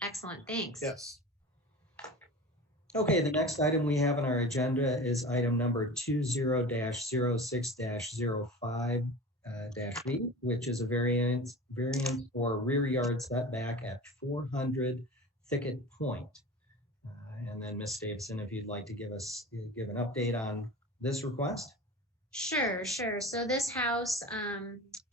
excellent. Thanks. Yes. Okay, the next item we have on our agenda is item number 20-06-05 B, which is a variance for rear yard setback at 400 Thicket Point. And then Ms. Davison, if you'd like to give an update on this request. Sure. So this house,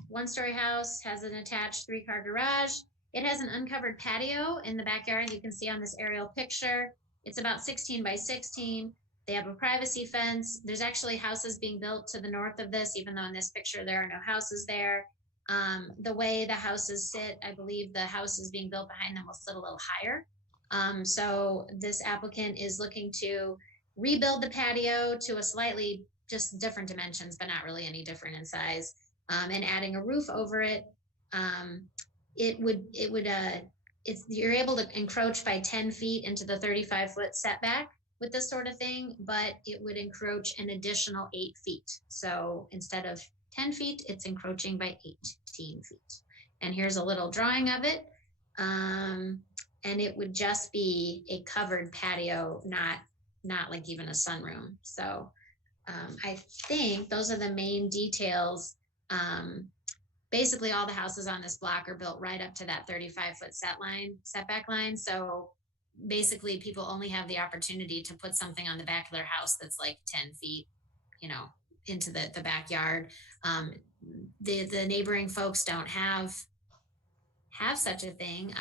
one-story house, has an attached 3-car garage. It has an uncovered patio in the backyard. You can see on this aerial picture. It's about 16 by 16. They have a privacy fence. There's actually houses being built to the north of this, even though in this picture there are no houses there. The way the houses sit, I believe the house is being built behind them will sit a little higher. So this applicant is looking to rebuild the patio to a slightly just different dimensions, but not really any different in size, and adding a roof over it. You're able to encroach by 10 feet into the 35-foot setback with this sort of thing, but it would encroach an additional 8 feet. So instead of 10 feet, it's encroaching by 18 feet. And here's a little drawing of it. And it would just be a covered patio, not like even a sunroom. So I think those are the main details. Basically all the houses on this block are built right up to that 35-foot setback line. So basically people only have the opportunity to put something on the back of their house that's like 10 feet, into the backyard. the neighboring folks don't have such a thing.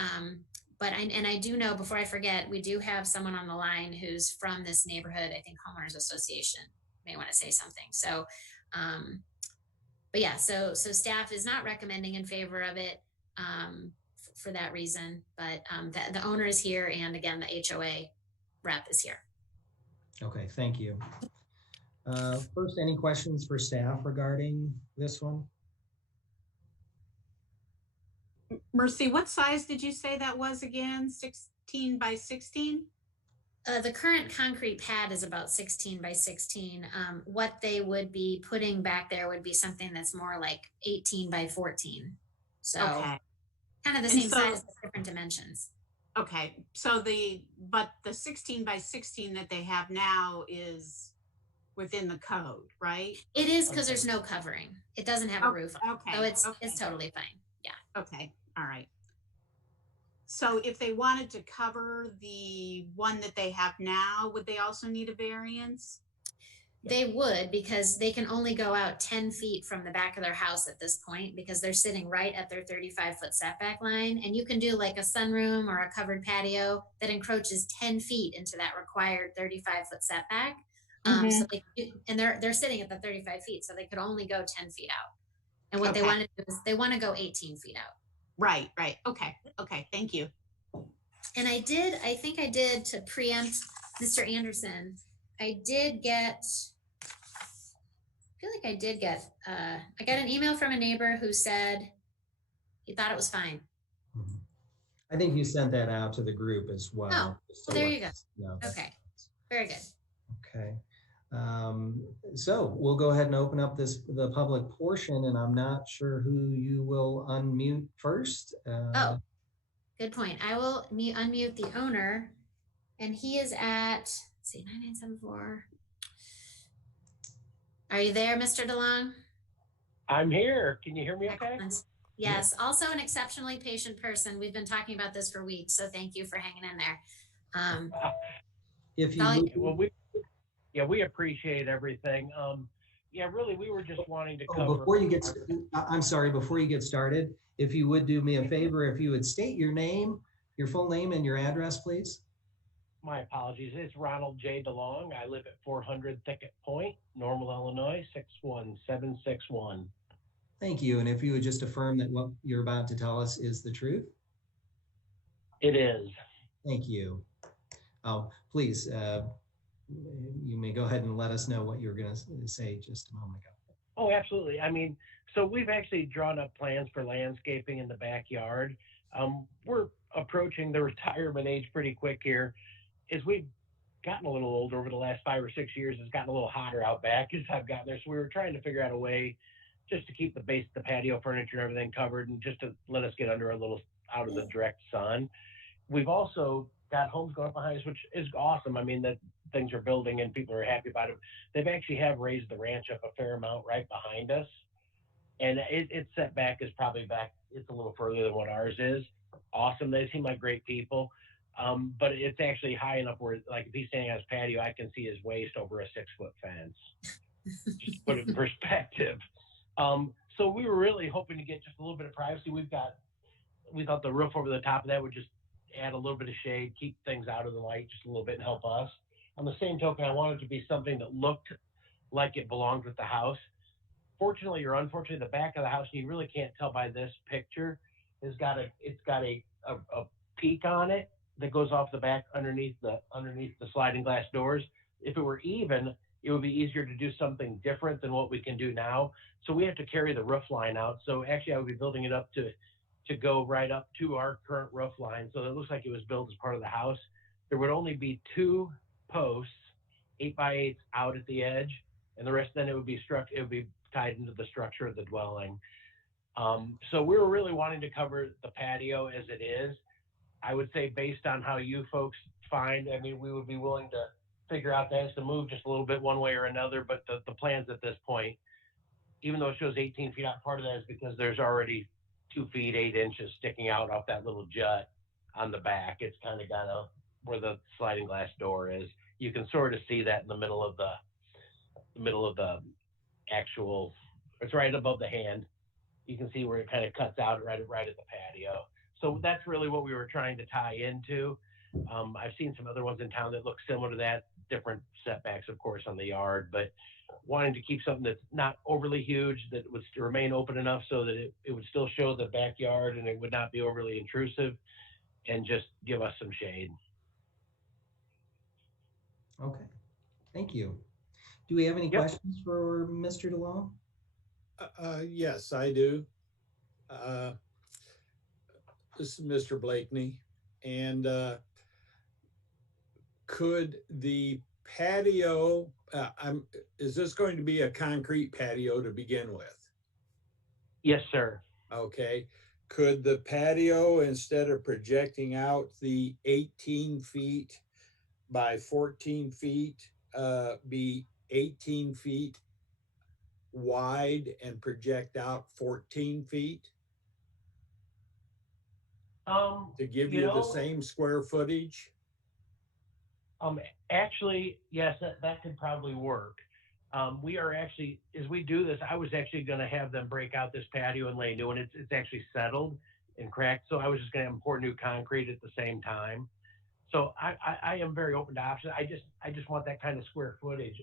But I do know, before I forget, we do have someone on the line who's from this neighborhood. I think homeowners association may want to say something. So, but yeah, so staff is not recommending in favor of it for that reason. But the owner is here, and again, the HOA rep is here. Okay, thank you. First, any questions for staff regarding this one? Mercy, what size did you say that was again? 16 by 16? The current concrete pad is about 16 by 16. What they would be putting back there would be something that's more like 18 by 14. So Okay. kind of the And same size, but different dimensions. Okay. So but the 16 by 16 that they have now is within the code, right? It is, because there's no covering. It doesn't have a roof on it. Okay. So okay. it's totally fine. Yeah. Okay. All right. So if they wanted to cover the one that they have now, would they also need a variance? They would, because they can only go out 10 feet from the back of their house at this point, because they're sitting right at their 35-foot setback line. And you can do like a sunroom or a covered patio that encroaches 10 feet into that required 35-foot setback. So they're sitting at the 35 feet, so they could only go 10 feet out. And what they want to do is they want to go 18 feet out. Right. Okay. Thank you. And I think I did, to preempt Mr. Anderson, I got an email from a neighbor who said he thought it was fine. I think you sent that out to the group as well. Oh, well, there you go. No. Okay, very good. Okay. So we'll go ahead and open up the public portion, and I'm not sure who you will unmute first. Good point. I will unmute the owner, and he is at, let's see, 9974. Are you there, Mr. DeLong? I'm here. Can you hear me okay? Excellent. Yes. Also an exceptionally patient person. We've been talking about this for weeks, so thank you for hanging in there. If you we appreciate everything. Really, we were just wanting to cover. Before you get started, if you would do me a favor, if you would state your name, your full name, and your address, please. My apologies. It's Ronald J. DeLong. I live at 400 Thicket Point, Normal, Illinois, 61761. Thank you. And if you would just affirm that what you're about to tell us is the truth. It is. Thank you. Please, you may go ahead and let us know what you were going to say just a moment ago. Oh, absolutely. So we've actually drawn up plans for landscaping in the backyard. We're approaching the retirement age pretty quick here. As we've gotten a little older over the last 5 or 6 years, it's gotten a little hotter out back as I've gotten there. So we were trying to figure out a way just to keep the base of the patio furniture and everything covered, and just to let us get under a little out of the direct sun. We've also got homes going up behind us, which is awesome. That things are building and people are happy about it. They've actually have raised the ranch up a fair amount right behind us. And its setback is probably back, it's a little further than what ours is. Awesome. They seem like great people. But it's actually high enough where, like, if he's standing on his patio, I can see his waist over a 6-foot fence. Just to put it in perspective. So we were really hoping to get just a little bit of privacy. We thought the roof over the top of that would just add a little bit of shade, keep things out of the light just a little bit and help us. On the same token, I wanted it to be something that looked like it belonged with the house. Fortunately or unfortunately, the back of the house, and you really can't tell by this picture, it's got a peak on it that goes off the back underneath the sliding glass doors. If it were even, it would be easier to do something different than what we can do now. So we have to carry the roof line out. So actually, I would be building it up to go right up to our current roof line. So it looks like it was built as part of the house. There would only be 2 posts, 8x8s out at the edge, and the rest then it would be tied into the structure of the dwelling. So we were really wanting to cover the patio as it is. I would say, based on how you folks find, we would be willing to figure out that has to move just a little bit one way or another, but the plans at this point, even though it shows 18 feet out, part of that is because there's already 2 feet 8 inches sticking out off that little jut on the back. It's kind of got where the sliding glass door is. You can sort of see that in the middle of the actual It's right above the hand. You can see where it kind of cuts out right at the patio. So that's really what we were trying to tie into. I've seen some other ones in town that look similar to that, different setbacks, of course, on the yard, but wanting to keep something that's not overly huge, that would remain open enough so that it would still show the backyard and it would not be overly intrusive and just give us some shade. Okay, thank you. Do we have any Yep. questions for Mr. DeLong? Yes, I do. This is Mr. Blakeney, and could the patio, is this going to be a concrete patio to begin with? Yes, sir. Okay. Could the patio, instead of projecting out the 18 feet by 14 feet, be 18 feet wide and project out 14 feet? To give you the same square footage? Actually, yes, that could probably work. We are actually, as we do this, I was actually going to have them break out this patio and lay new, and it's actually settled and cracked. So I was just going to pour new concrete at the same time. So I am very open to options. I just want that kind of square footage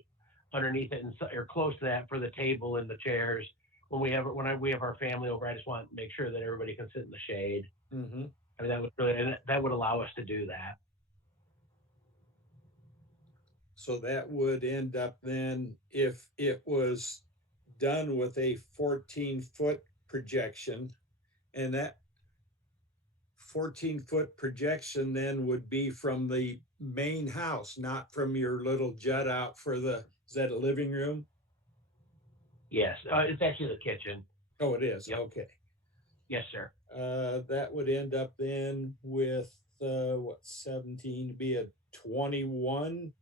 underneath it or close to that for the table and the chairs. When we have our family over, I just want to make sure that everybody can sit in the shade. Mm-hmm. I mean, that would allow us to do that. So that would end up then, if it was done with a 14-foot projection, and that 14-foot projection then would be from the main house, not from your little jut out for is that a living room? Yes, it's actually the kitchen. Oh, it is. Yep. Okay. Yes, sir. That would end up then with 17 to be a 21.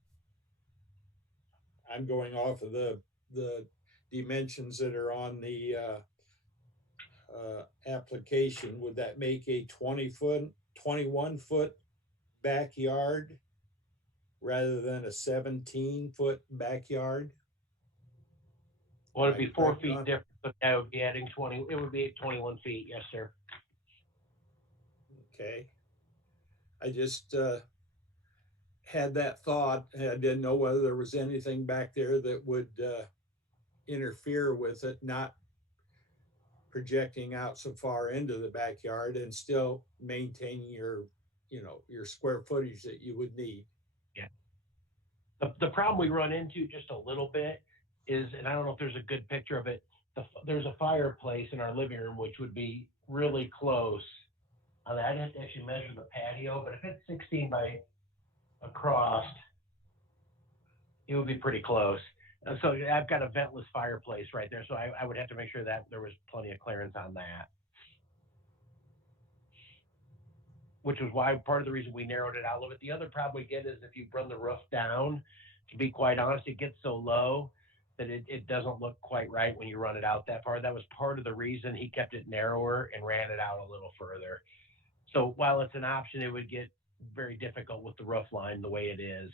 I'm going off of the dimensions that are on the application. Would that make a 21 foot backyard rather than a 17-foot backyard? Well, it'd be 4 feet different, but that would be adding 20. It would be 21 feet. Yes, sir. Okay. I just had that thought. I didn't know whether there was anything back there that would interfere with it not projecting out so far into the backyard and still maintaining your square footage that you would need. Yeah. The problem we run into just a little bit is, and I don't know if there's a good picture of it, there's a fireplace in our living room, which would be really close. I'd have to actually measure the patio, but if it's 16 by across, it would be pretty close. So I've got a ventless fireplace right there, so I would have to make sure that there was plenty of clearance on that. Which was why part of the reason we narrowed it out a little bit. The other problem we get is if you run the roof down, to be quite honest, it gets so low that it doesn't look quite right when you run it out that far. That was part of the reason he kept it narrower and ran it out a little further. So while it's an option, it would get very difficult with the roof line the way it is.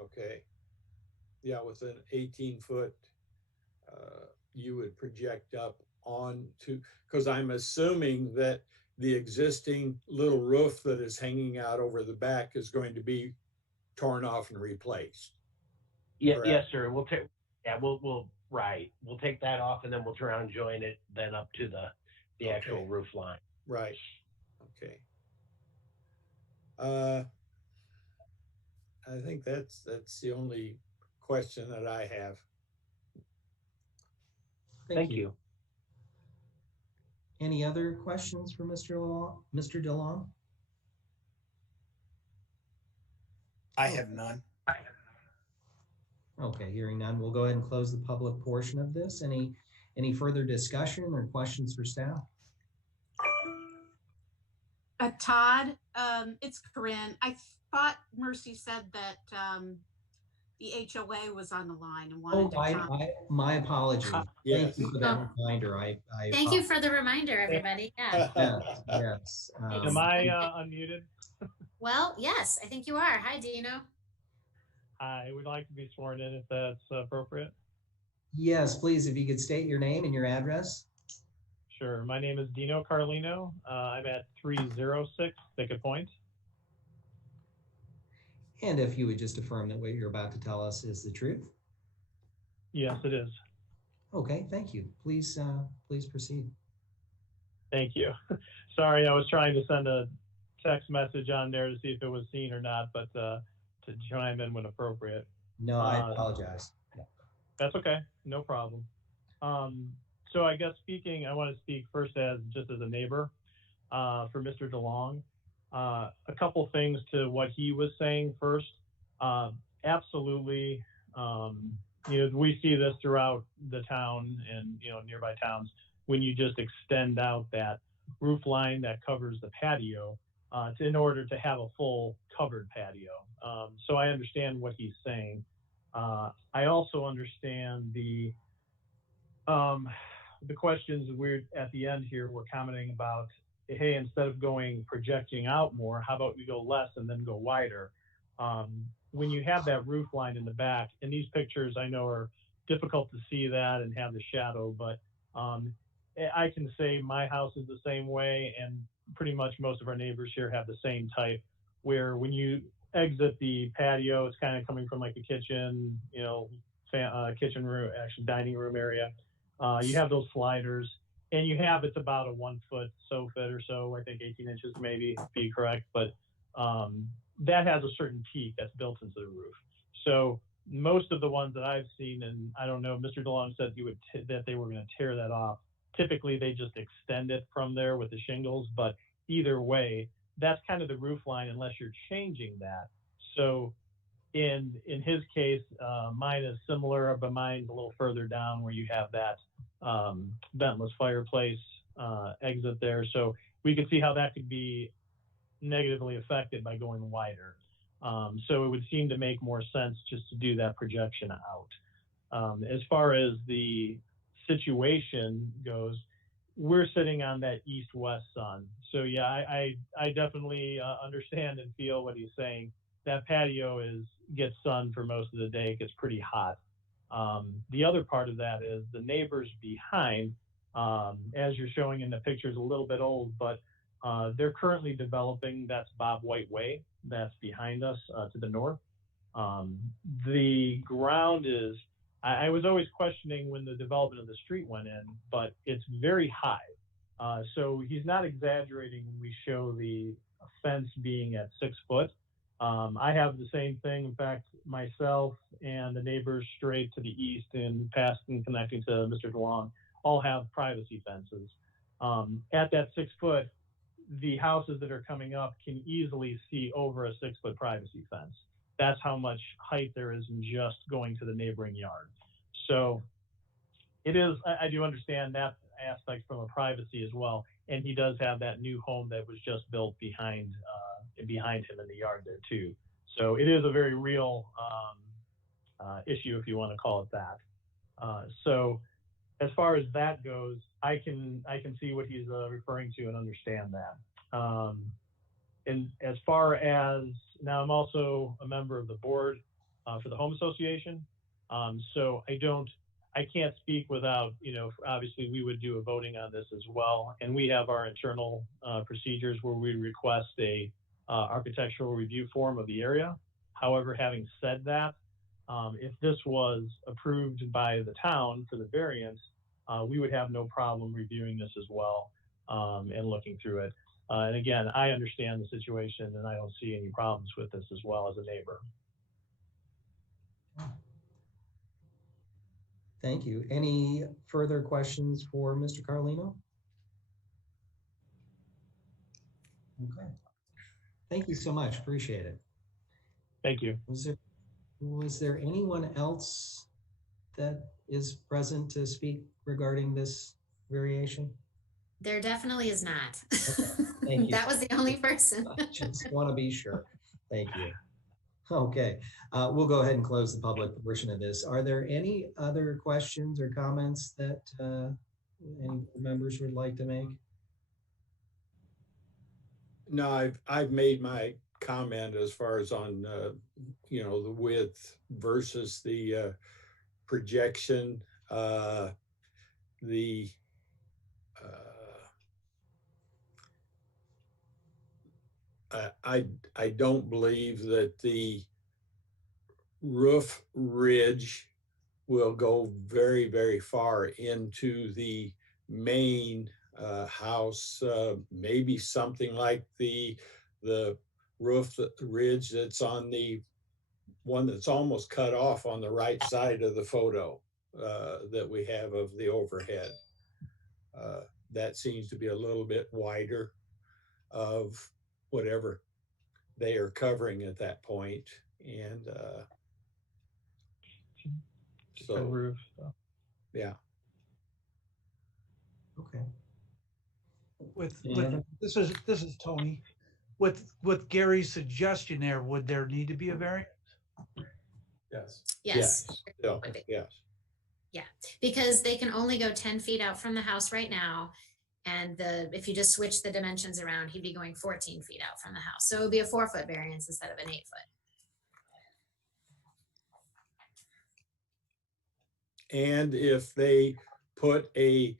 Okay. Yeah, with an 18-foot, you would project up onto, because I'm assuming that the existing little roof that is hanging out over the back is going to be torn off and replaced. Yeah, correct? yes, sir. We'll take that off and then we'll turn around and join it then up to the actual roof line. Right. Okay. I think that's the only question that I have. Thank you. Any other questions for Mr. DeLong? I have none. Okay, hearing none, we'll go ahead and close the public portion of this. Any further discussion or questions for staff? Todd, it's Corinne. I thought Mercy said that the HOA was on the line and wanted to comment. My apology. Yes. Thank you for that reminder. Thank you for the reminder, everybody. Yeah. Yes. Am I unmuted? Well, yes, I think you are. Hi, Dino. I would like to be sworn in if that's appropriate. Yes, please, if you could state your name and your address. Sure. My name is Dino Carlino. I'm at 306 Thicket Point. And if you would just affirm that what you're about to tell us is the truth. Yes, it is. Okay, thank you. Please proceed. Thank you. Sorry, I was trying to send a text message on there to see if it was seen or not, but to chime in when appropriate. No, I apologize. That's okay. No problem. So I guess I want to speak first just as a neighbor for Mr. DeLong. A couple things to what he was saying first. Absolutely, we see this throughout the town and nearby towns when you just extend out that roof line that covers the patio in order to have a full covered patio. So I understand what he's saying. I also understand the questions we're at the end here. We're commenting about, hey, instead of projecting out more, how about we go less and then go wider? When you have that roof line in the back, and these pictures I know are difficult to see that and have the shadow, but I can say my house is the same way, and pretty much most of our neighbors here have the same type, where when you exit the patio, it's kind of coming from like the kitchen, kitchen room, actually dining room area. You have those sliders, and it's about a 1 foot sofa or so, I think 18 inches maybe, be correct, but that has a certain peak that's built into the roof. So most of the ones that I've seen, and I don't know, Mr. DeLong said that they were going to tear that off. Typically, they just extend it from there with the shingles, but either way, that's kind of the roof line unless you're changing that. So in his case, mine is similar, but mine's a little further down where you have that ventless fireplace exit there. So we could see how that could be negatively affected by going wider. So it would seem to make more sense just to do that projection out. As far as the situation goes, we're sitting on that east-west sun. So yeah, I definitely understand and feel what he's saying. That patio gets sun for most of the day. It gets pretty hot. The other part of that is the neighbors behind, as you're showing in the picture, is a little bit old, but they're currently developing. That's Bob White Way. That's behind us to the north. The ground is, I was always questioning when the development of the street went in, but it's very high. So he's not exaggerating when we show the fence being at 6 foot. I have the same thing. In fact, myself and the neighbors straight to the east and past and connecting to Mr. DeLong all have privacy fences. At that 6 foot, the houses that are coming up can easily see over a 6 foot privacy fence. That's how much height there is in just going to the neighboring yard. So it is, I do understand that aspect from a privacy as well. And he does have that new home that was just built behind him in the yard there too. So it is a very real issue, if you want to call it that. So as far as that goes, I can see what he's referring to and understand that. And as far as now, I'm also a member of the board for the home association. So I can't speak without, obviously we would do a voting on this as well. And we have our internal procedures where we request a architectural review form of the area. However, having said that, if this was approved by the town for the variance, we would have no problem reviewing this as well and looking through it. And again, I understand the situation and I don't see any problems with this as well as a neighbor. Thank you. Any further questions for Mr. Carlino? Okay. Thank you so much. Appreciate it. Thank you. Was there anyone else that is present to speak regarding this variation? There definitely is not. Thank you. That was the only person. I just want to be sure. Thank you. Okay, we'll go ahead and close the public portion of this. Are there any other questions or comments that any members would like to make? No, I've made my comment as far as on, you know, the width versus the projection. The I don't believe that the roof ridge will go very, very far into the main house. Maybe something like the roof ridge that's on the one that's almost cut off on the right side of the photo that we have of the overhead. That seems to be a little bit wider of whatever they are covering at that point. And The roof. So. yeah. Okay. With other- this is Tony. With Gary's suggestion there, would there need to be a variance? Yes. Yes. Yeah. Yes. Yeah, because they can only go 10 feet out from the house right now. And if you just switch the dimensions around, he'd be going 14 feet out from the house. So it would be a 4-foot variance instead of an 8-foot. And if they put a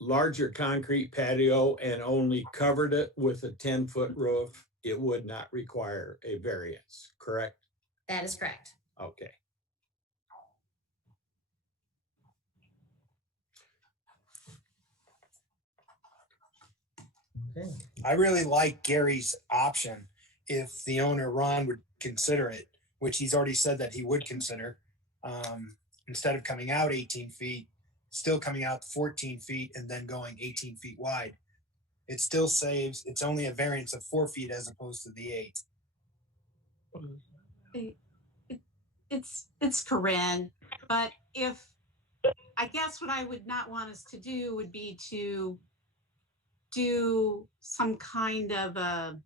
larger concrete patio and only covered it with a 10-foot roof, it would not require a variance, correct? That is correct. Okay. Okay. I really like Gary's option if the owner, Ron, would consider it, which he's already said that he would consider. Instead of coming out 18 feet, still coming out 14 feet and then going 18 feet wide. It still saves, it's only a variance of 4 feet as opposed to the 8. It's Corinne, but I guess what I would not want us to do would be to do some kind of a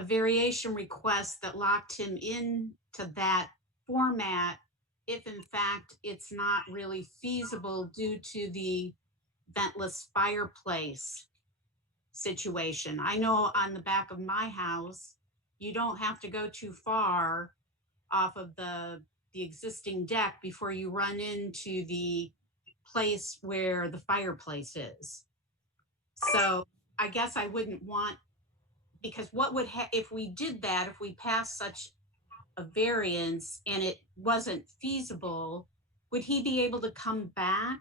variation request that locked him into that format if in fact it's not really feasible due to the ventless fireplace situation. I know on the back of my house, you don't have to go too far off of the existing deck before you run into the place where the fireplace is. So I guess I wouldn't want, because what would if we did that, if we passed such a variance and it wasn't feasible, would he be able to come back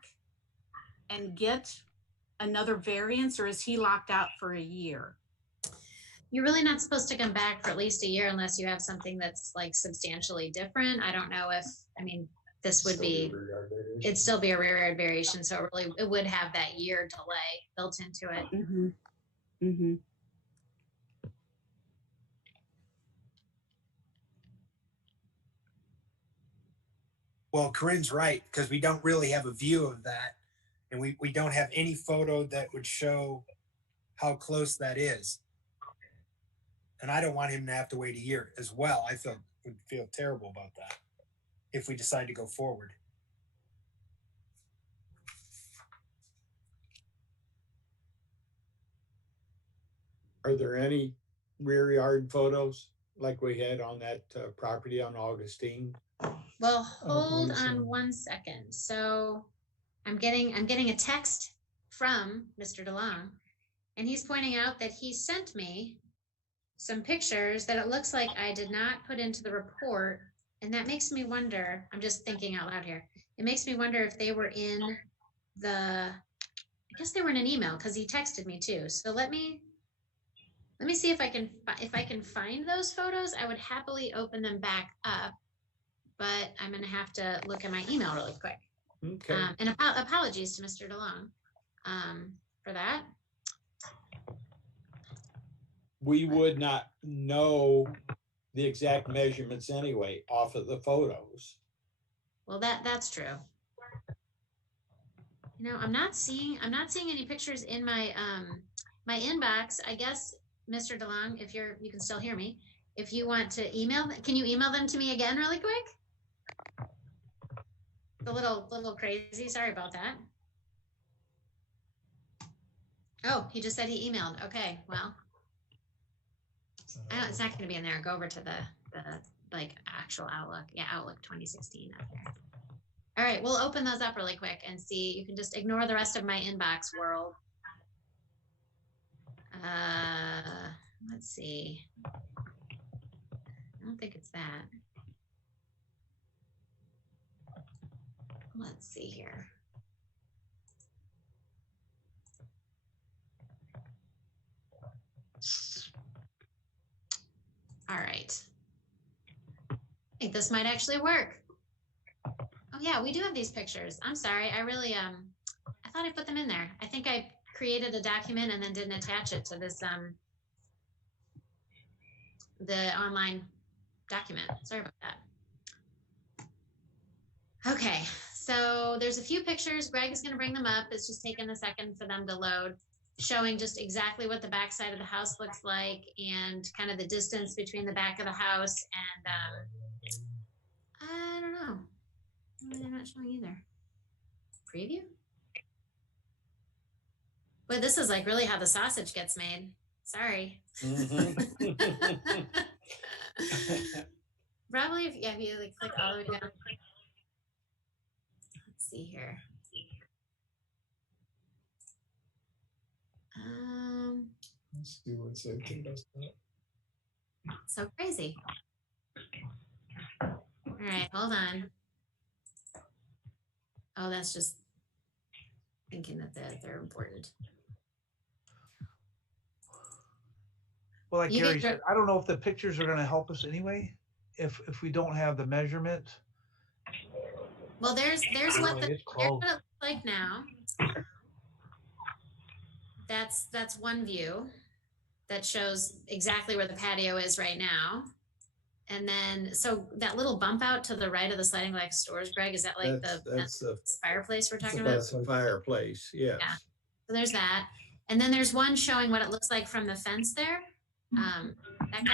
and get another variance, or is he locked out for a year? You're really not supposed to come back for at least a year unless you have something that's like substantially different. I don't know if, I mean, this would be, it'd still be a rear yard variation. So it would have that year delay built into it. Mm-hmm. Mm-hmm. Well, Corinne's right, because we don't really have a view of that. And we don't have any photo that would show how close that is. And I don't want him to have to wait a year as well. I would feel terrible about that if we decide to go forward. Are there any rear yard photos like we had on that property on Augustine? Well, hold on 1 second. So I'm getting a text from Mr. DeLong, and he's pointing out that he sent me some pictures that it looks like I did not put into the report. And that makes me wonder, I'm just thinking out loud here. It makes me wonder if they were in I guess they were in an email, because he texted me too. So let me see if I can find those photos. I would happily open them back up, but I'm going to have to look at my email really quick. Okay. And apologies to Mr. DeLong for that. We would not know the exact measurements anyway off of the photos. Well, that's true. You know, I'm not seeing any pictures in my my inbox. I guess, Mr. DeLong, if you can still hear me, if you want to email, can you email them to me again really quick? It's a little crazy. Sorry about that. Oh, he just said he emailed. Okay, well, It's not going to be in there. Go over to the like actual Outlook. Yeah, Outlook 2016 up there. All right, we'll open those up really quick and see. You can just ignore the rest of my inbox world. Let's see. I don't think it's that. Let's see here. All right. I think this might actually work. Oh yeah, we do have these pictures. I'm sorry. I really, I thought I put them in there. I think I created a document and then didn't attach it to this, the online document. Sorry about that. Okay, so there's a few pictures. Greg is going to bring them up. It's just taking a second for them to load, showing just exactly what the back side of the house looks like and kind of the distance between the back of the house and I don't know. They're not showing either. Preview? But this is like really how the sausage gets made. Sorry. Probably if you like click all the way down. Let's see here. Let's see what's okay. So crazy. All right, hold on. Oh, that's just thinking that they're important. Well, like You Gary get- said, I don't know if the pictures are going to help us anyway. If we don't have the measurement. Well, there's what It's it close. looks like now. That's one view that shows exactly where the patio is right now. And then, so that little bump out to the right of the sliding glass doors, Greg, is that like that's the fireplace we're talking about? that's the fireplace. Yes. Yeah. So there's that. And then there's one showing what it looks like from the fence there. Back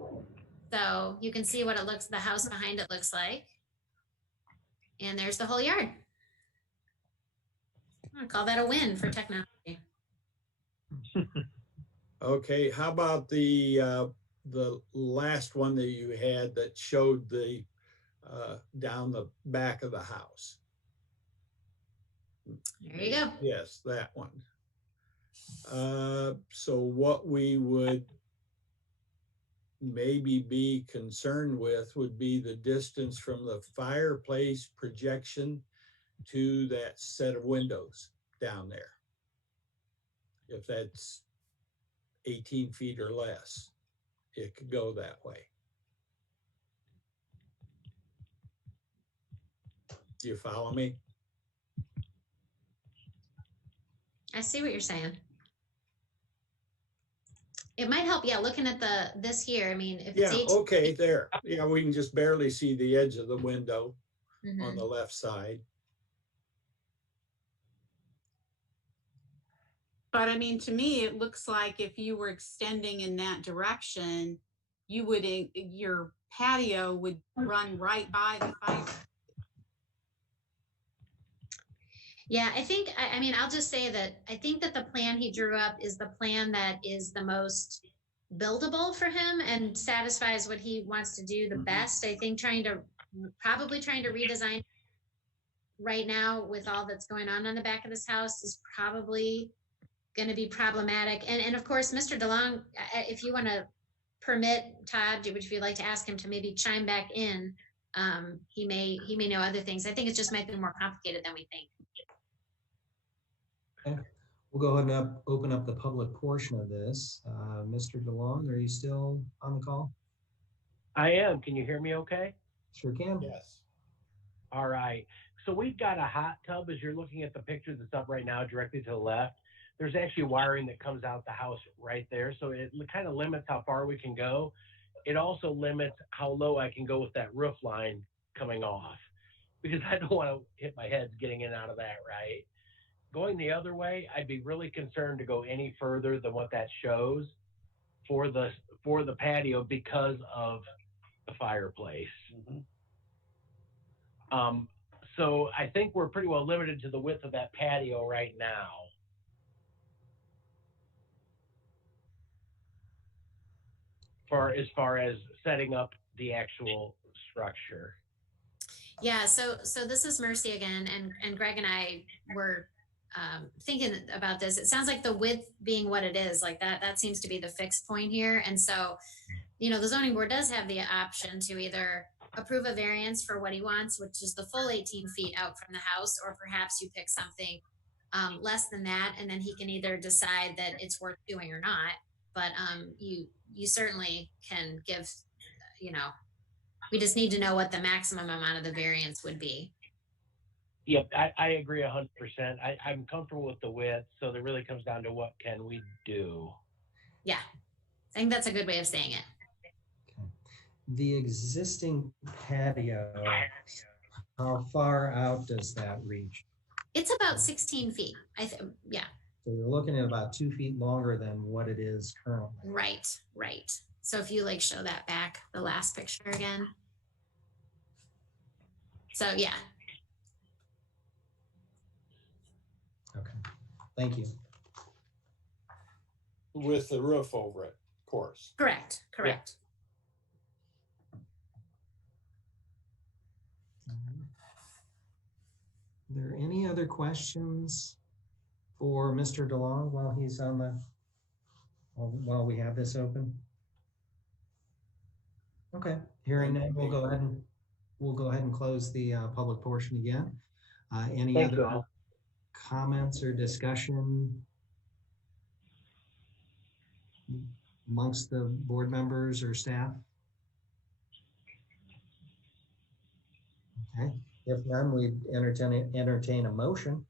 up. So you can see what it looks, the house behind it looks like. And there's the whole yard. I'm gonna call that a win for technology. Okay. How about the last one that you had that showed the down the back of the house? There you go. Yes, that one. So what we would maybe be concerned with would be the distance from the fireplace projection to that set of windows down there. If that's 18 feet or less, it could go that way. Do you follow me? I see what you're saying. It might help, yeah, looking at this here. I mean, if Yeah, it's 18, okay, there. Yeah, we can just barely see the edge of the window Mhm. on the left side. But I mean, to me, it looks like if you were extending in that direction, your patio would run right by the fire. Yeah, I mean, I'll just say that I think that the plan he drew up is the plan that is the most buildable for him and satisfies what he wants to do the best. I think probably trying to redesign right now with all that's going on the back of this house is probably going to be problematic. And of course, Mr. DeLong, if you want to permit Todd, would you like to ask him to maybe chime back in? He may know other things. I think it just might be more complicated than we think. Okay. We'll go ahead and open up the public portion of this. Mr. DeLong, are you still on the call? I am. Can you hear me okay? Sure can. Yes. All right. So we've got a hot tub as you're looking at the picture that's up right now directly to the left. There's actually wiring that comes out the house right there. So it kind of limits how far we can go. It also limits how low I can go with that roof line coming off because I don't want to hit my head getting in and out of that, right? Going the other way, I'd be really concerned to go any further than what that shows for the patio because of the fireplace. Mm-hmm. So I think we're pretty well limited to the width of that patio right now. for as far as setting up the actual structure? Yeah, so this is Mercy again, and Greg and I were thinking about this. It sounds like the width being what it is, like that seems to be the fixed point here. And so, you know, the zoning board does have the option to either approve a variance for what he wants, which is the full 18 feet out from the house, or perhaps you pick something less than that, and then he can either decide that it's worth doing or not. But you certainly can give, you know, we just need to know what the maximum amount of the variance would be. Yep, I agree 100%. I'm comfortable with the width, so it really comes down to what can we do. Yeah, I think that's a good way of saying it. Okay. The existing patio, how far out does that reach? It's about 16 feet. Yeah. So you're looking at about 2 feet longer than what it is currently. Right. So if you like show that back, the last picture again. So yeah. Okay, thank you. With the roof over it, of course. Correct. Yeah. Are there any other questions for Mr. DeLong while he's on while we have this open? Okay, hearing none, we'll go ahead and close the public portion again. Any Thank other you all. comments or discussion amongst the board members or staff? Okay, if none, we entertain a motion.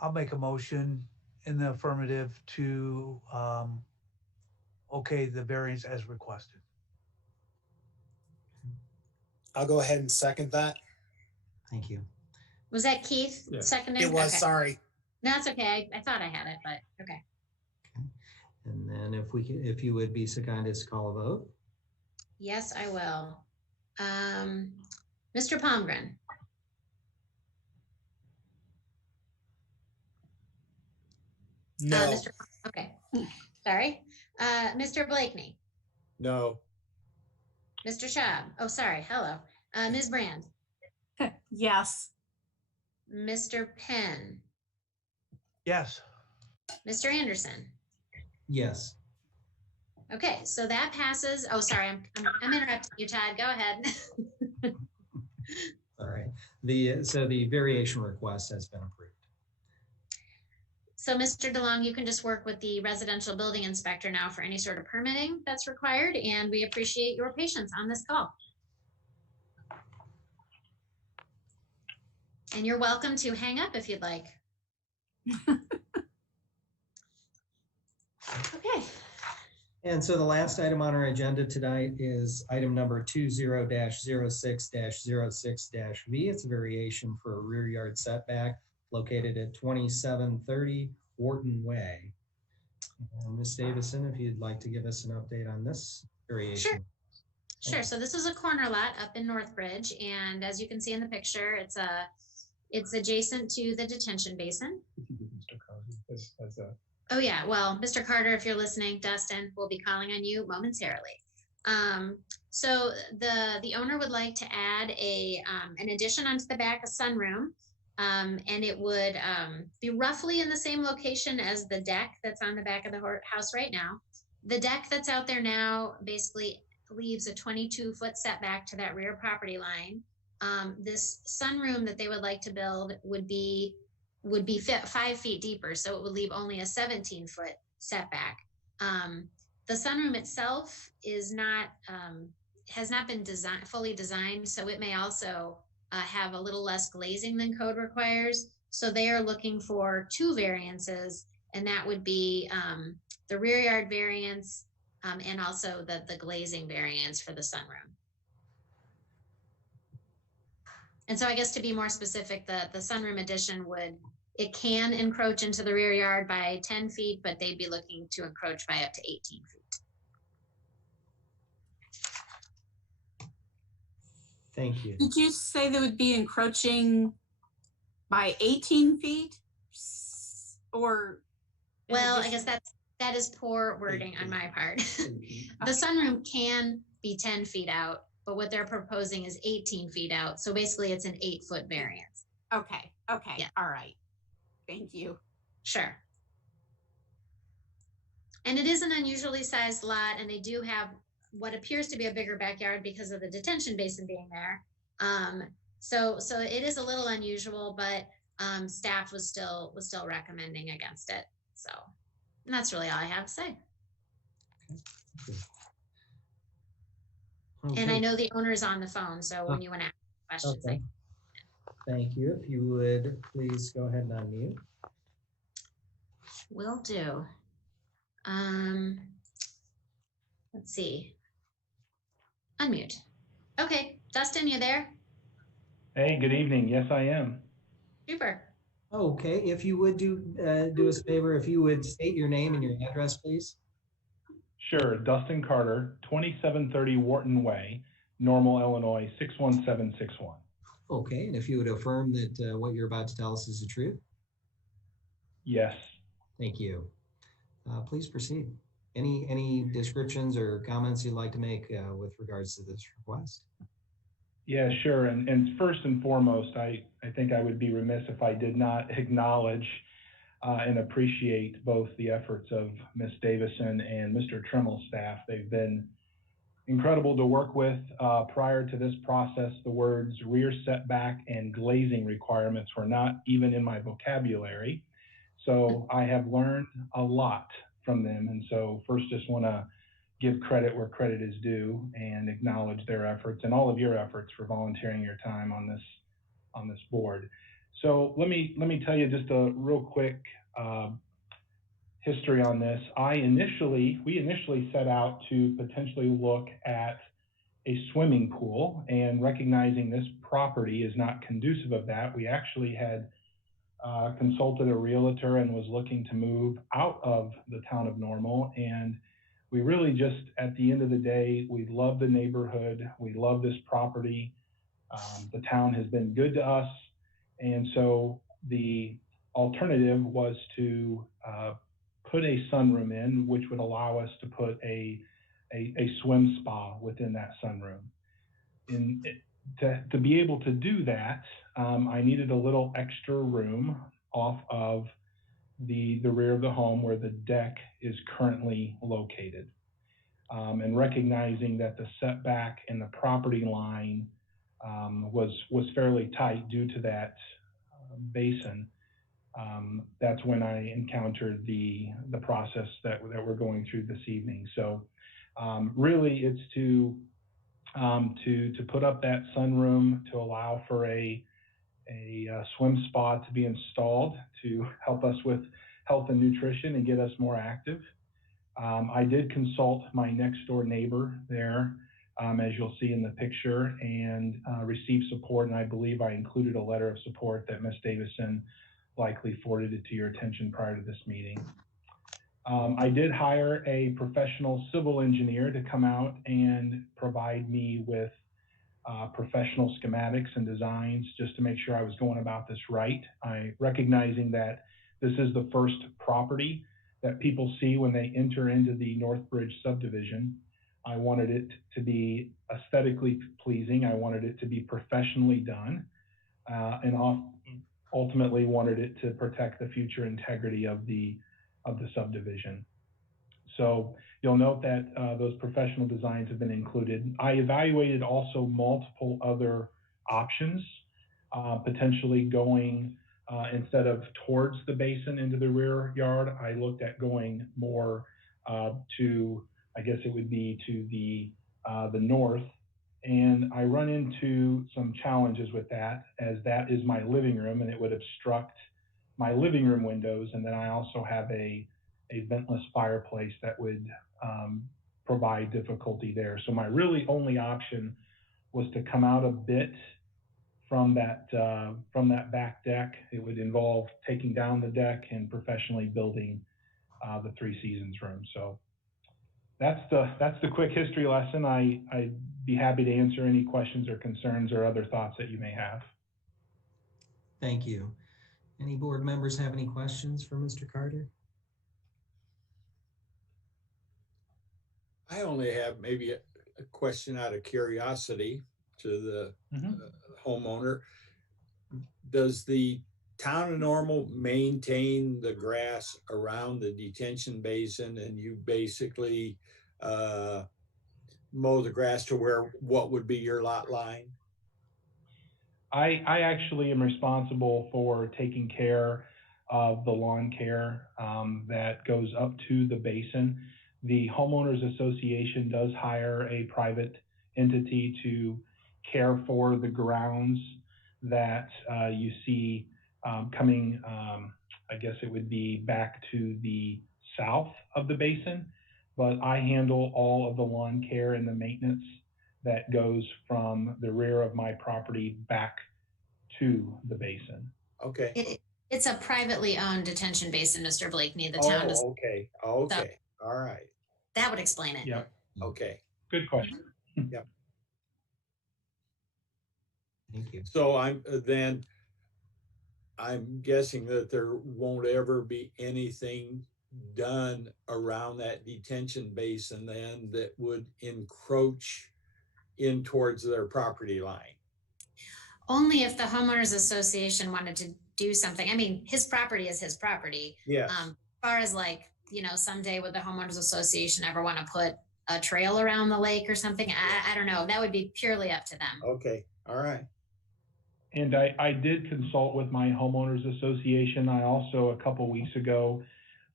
I'll make a motion in the affirmative to okay the variance as requested. I'll go ahead and second that. Thank you. Was that Keith seconding? It was, Okay. sorry. No, that's okay. I thought I had it, but okay. And then if you would be so kind as to call a vote. Yes, I will. Mr. Palmgren. No. Okay. Sorry. Mr. Blakeney. No. Mr. Schaub. Oh, sorry. Hello. Ms. Brand. Yes. Mr. Penn. Yes. Mr. Anderson. Yes. Okay, so that passes. Oh, sorry, I'm interrupting you, Todd. Go ahead. All right. So the variation request has been approved. So, Mr. DeLong, you can just work with the residential building inspector now for any sort of permitting that's required, and we appreciate your patience on this call. And you're welcome to hang up if you'd like. Okay. And so the last item on our agenda tonight is item number 20-06-06-V. It's a variation for a rear yard setback located at 2730 Wharton Way. Ms. Davison, if you'd like to give us an update on this variation. Sure. So this is a corner lot up in Northbridge, and as you can see in the picture, it's adjacent to the detention basin. Oh yeah, well, Mr. Carter, if you're listening, Dustin will be calling on you momentarily. So the owner would like to add an addition onto the back, a sunroom, and it would be roughly in the same location as the deck that's on the back of the house right now. The deck that's out there now basically leaves a 22-foot setback to that rear property line. This sunroom that they would like to build would be 5 feet deeper, so it would leave only a 17-foot setback. The sunroom itself is not has not been fully designed, so it may also have a little less glazing than code requires. So they are looking for 2 variances, and that would be the rear yard variance and also the glazing variance for the sunroom. And so I guess to be more specific, the sunroom addition can encroach into the rear yard by 10 feet, but they'd be looking to encroach by up to 18 feet. Thank you. Did you say they would be encroaching by 18 feet? Or Well, I guess that is poor wording on my part. The sunroom can be 10 feet out, but what they're proposing is 18 feet out. So basically it's an 8-foot variance. Okay. Yeah. All right. Thank you. Sure. And it is an unusually sized lot, and they do have what appears to be a bigger backyard because of the detention basin being there. So it is a little unusual, but staff was still recommending against it. So and that's really all I have to say. Okay. And I know the owner is on the phone, so when you want to ask questions, Okay. Thank you. If you would please go ahead and unmute. Will do. Let's see. Unmute. Okay, Dustin, you there? Hey, good evening. Yes, I am. Super. Okay, if you would do us a favor, if you would state your name and your address, please. Sure. Dustin Carter, 2730 Wharton Way, Normal, Illinois, 61761. Okay, and if you would affirm that what you're about to tell us is the truth. Yes. Thank you. Please proceed. Any descriptions or comments you'd like to make with regards to this request? Yeah, sure. And first and foremost, I think I would be remiss if I did not acknowledge and appreciate both the efforts of Ms. Davison and Mr. Trimmel's staff. They've been incredible to work with. Prior to this process, the words rear setback and glazing requirements were not even in my vocabulary. So I have learned a lot from them. And so first just want to give credit where credit is due and acknowledge their efforts and all of your efforts for volunteering your time on this board. So let me tell you just a real quick history on this. We initially set out to potentially look at a swimming pool, and recognizing this property is not conducive of that, we actually had consulted a realtor and was looking to move out of the town of Normal. And we really just, at the end of the day, we love the neighborhood. We love this property. The town has been good to us. And so the alternative was to put a sunroom in, which would allow us to put a swim spa within that sunroom. To be able to do that, I needed a little extra room off of the rear of the home where the deck is currently located. And recognizing that the setback and the property line was fairly tight due to that basin, that's when I encountered the process that we're going through this evening. So really it's to put up that sunroom to allow for a swim spa to be installed to help us with health and nutrition and get us more active. I did consult my next door neighbor there, as you'll see in the picture, and receive support. And I believe I included a letter of support that Ms. Davison likely forwarded it to your attention prior to this meeting. I did hire a professional civil engineer to come out and provide me with professional schematics and designs just to make sure I was going about this right. Recognizing that this is the first property that people see when they enter into the Northbridge subdivision. I wanted it to be aesthetically pleasing. I wanted it to be professionally done, and ultimately wanted it to protect the future integrity of the subdivision. So you'll note that those professional designs have been included. I evaluated also multiple other options, potentially going instead of towards the basin into the rear yard. I looked at going more to, I guess it would be to the north. And I run into some challenges with that, as that is my living room and it would obstruct my living room windows. And then I also have a ventless fireplace that would provide difficulty there. So my really only option was to come out a bit from that back deck. It would involve taking down the deck and professionally building the Three Seasons room. So that's the quick history lesson. I'd be happy to answer any questions or concerns or other thoughts that you may have. Thank you. Any board members have any questions for Mr. Carter? I only have maybe a question out of curiosity to the homeowner. Does the town of Normal maintain the grass around the detention basin, and you basically mow the grass to where what would be your lot line? I actually am responsible for taking care of the lawn care that goes up to the basin. The homeowners association does hire a private entity to care for the grounds that you see coming, I guess it would be back to the south of the basin, but I handle all of the lawn care and the maintenance that goes from the rear of my property back to the basin. Okay. It's a privately owned detention basin, Mr. Blakeney. The Oh, town does. okay. Okay. All right. That would explain it. Yep. Okay. Good question. Yep. Thank you. So I'm guessing that there won't ever be anything done around that detention basin then that would encroach in towards their property line. Only if the homeowners association wanted to do something. I mean, his property is his property. Yes. As far as like, someday would the homeowners association ever want to put a trail around the lake or something? I don't know. That would be purely up to them. Okay. All right. And I did consult with my homeowners association. I also, a couple weeks ago,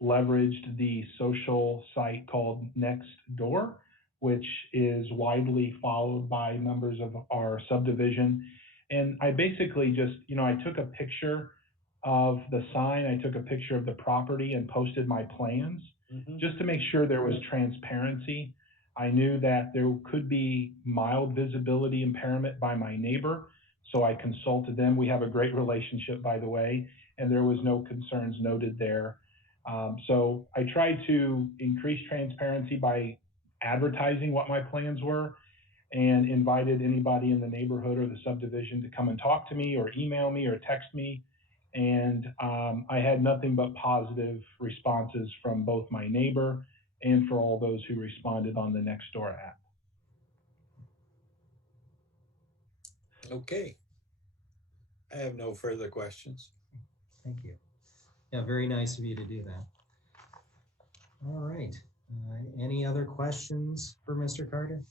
leveraged the social site called Nextdoor, which is widely followed by members of our subdivision. And I basically just, I took a picture of the sign, I took a picture of the property and posted my plans just to make sure there was transparency. I knew that there could be mild visibility impairment by my neighbor, so I consulted them. We have a great relationship, by the way, and there was no concerns noted there. So I tried to increase transparency by advertising what my plans were and invited anybody in the neighborhood or the subdivision to come and talk to me or email me or text me. And I had nothing but positive responses from both my neighbor and for all those who responded on the Nextdoor app. Okay. I have no further questions. Thank you. Yeah, very nice of you to do that. All right. Any other questions for Mr. Carter?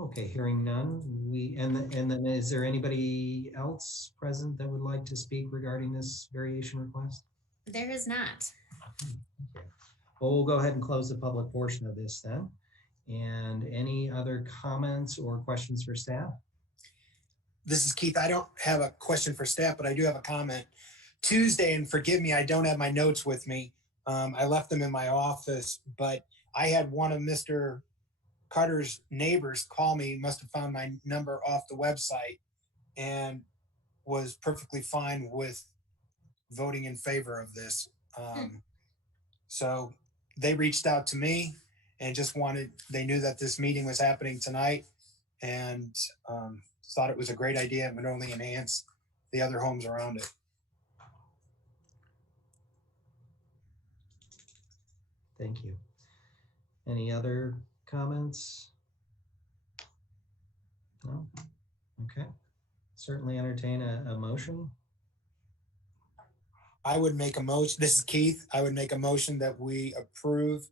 Okay, hearing none. And then is there anybody else present that would like to speak regarding this variation request? There is not. Okay. Well, we'll go ahead and close the public portion of this then. And any other comments or questions for staff? This is Keith. I don't have a question for staff, but I do have a comment. Tuesday, and forgive me, I don't have my notes with me. I left them in my office, but I had one of Mr. Carter's neighbors call me, must have found my number off the website, and was perfectly fine with voting in favor of this. So they reached out to me and just they knew that this meeting was happening tonight, and thought it was a great idea and would only enhance the other homes around it. Thank you. Any other comments? No? Okay. Certainly entertain a motion. I would make a motion. This is Keith. I would make a motion that we approve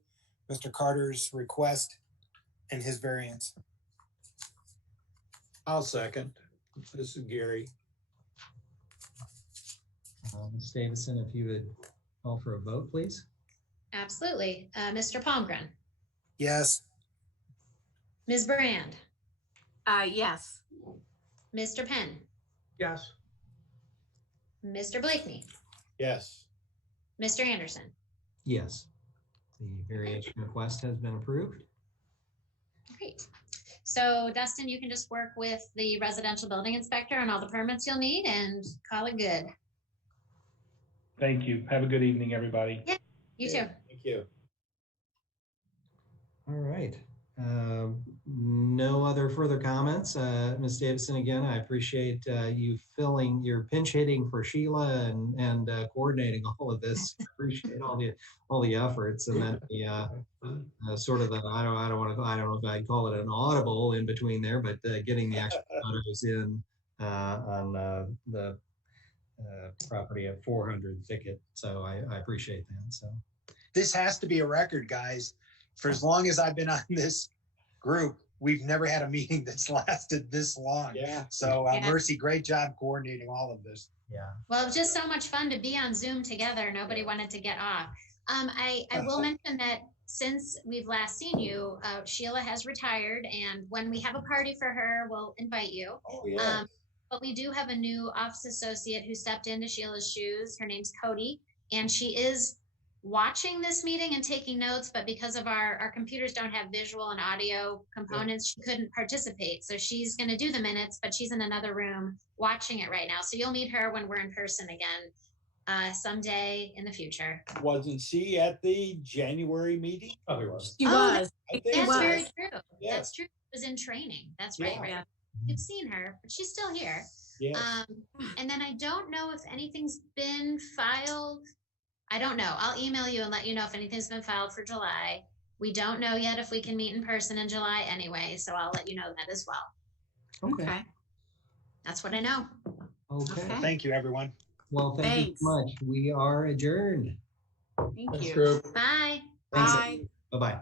Mr. Carter's request and his variance. I'll second. This is Gary. Ms. Davison, if you would call for a vote, please. Absolutely. Mr. Palmgren. Yes. Ms. Brand. Yes. Mr. Penn. Yes. Mr. Blakeney. Yes. Mr. Anderson. Yes. The variation request has been approved. Great. So Dustin, you can just work with the residential building inspector on all the permits you'll need and call it good. Thank you. Have a good evening, everybody. Yeah, you too. Thank you. All right. No other further comments. Ms. Davison, again, I appreciate you filling your pinch hitting for Sheila and coordinating all of this. Appreciate all the efforts, and then the sort of the I don't know if I'd call it an audible in between there, but getting the actual photos in on the property at 400 Thicket. So I appreciate that. So This has to be a record, guys. For as long as I've been on this group, we've never had a meeting that's lasted this long. Yeah. So Yeah. Mercy, great job coordinating all of this. yeah. Well, it was just so much fun to be on Zoom together. Nobody wanted to get off. I will mention that since we've last seen you, Sheila has retired, and when we have a party for her, we'll invite you. Oh, yeah. But we do have a new office associate who stepped into Sheila's shoes. Her name's Cody, and she is watching this meeting and taking notes, but because of our computers don't have visual and audio components, she couldn't participate. So she's going to do the minutes, but she's in another room watching it right now. So you'll meet her when we're in person again someday in the future. Wasn't she at the January meeting? Otherwise. She was. I think That's so. very true. Yeah. That's true. She was in training. That's Yeah. right. You've seen her, but she's still here. Yes. And then I don't know if anything's been filed. I don't know. I'll email you and let you know if anything's been filed for July. We don't know yet if we can meet in person in July anyway, so I'll let you know that as well. Okay. That's what I know. Okay. Okay. Thank you, everyone. Well, thank you so much. We are adjourned. Thank Thanks, you. group. Bye. Thanks. Bye. Bye-bye.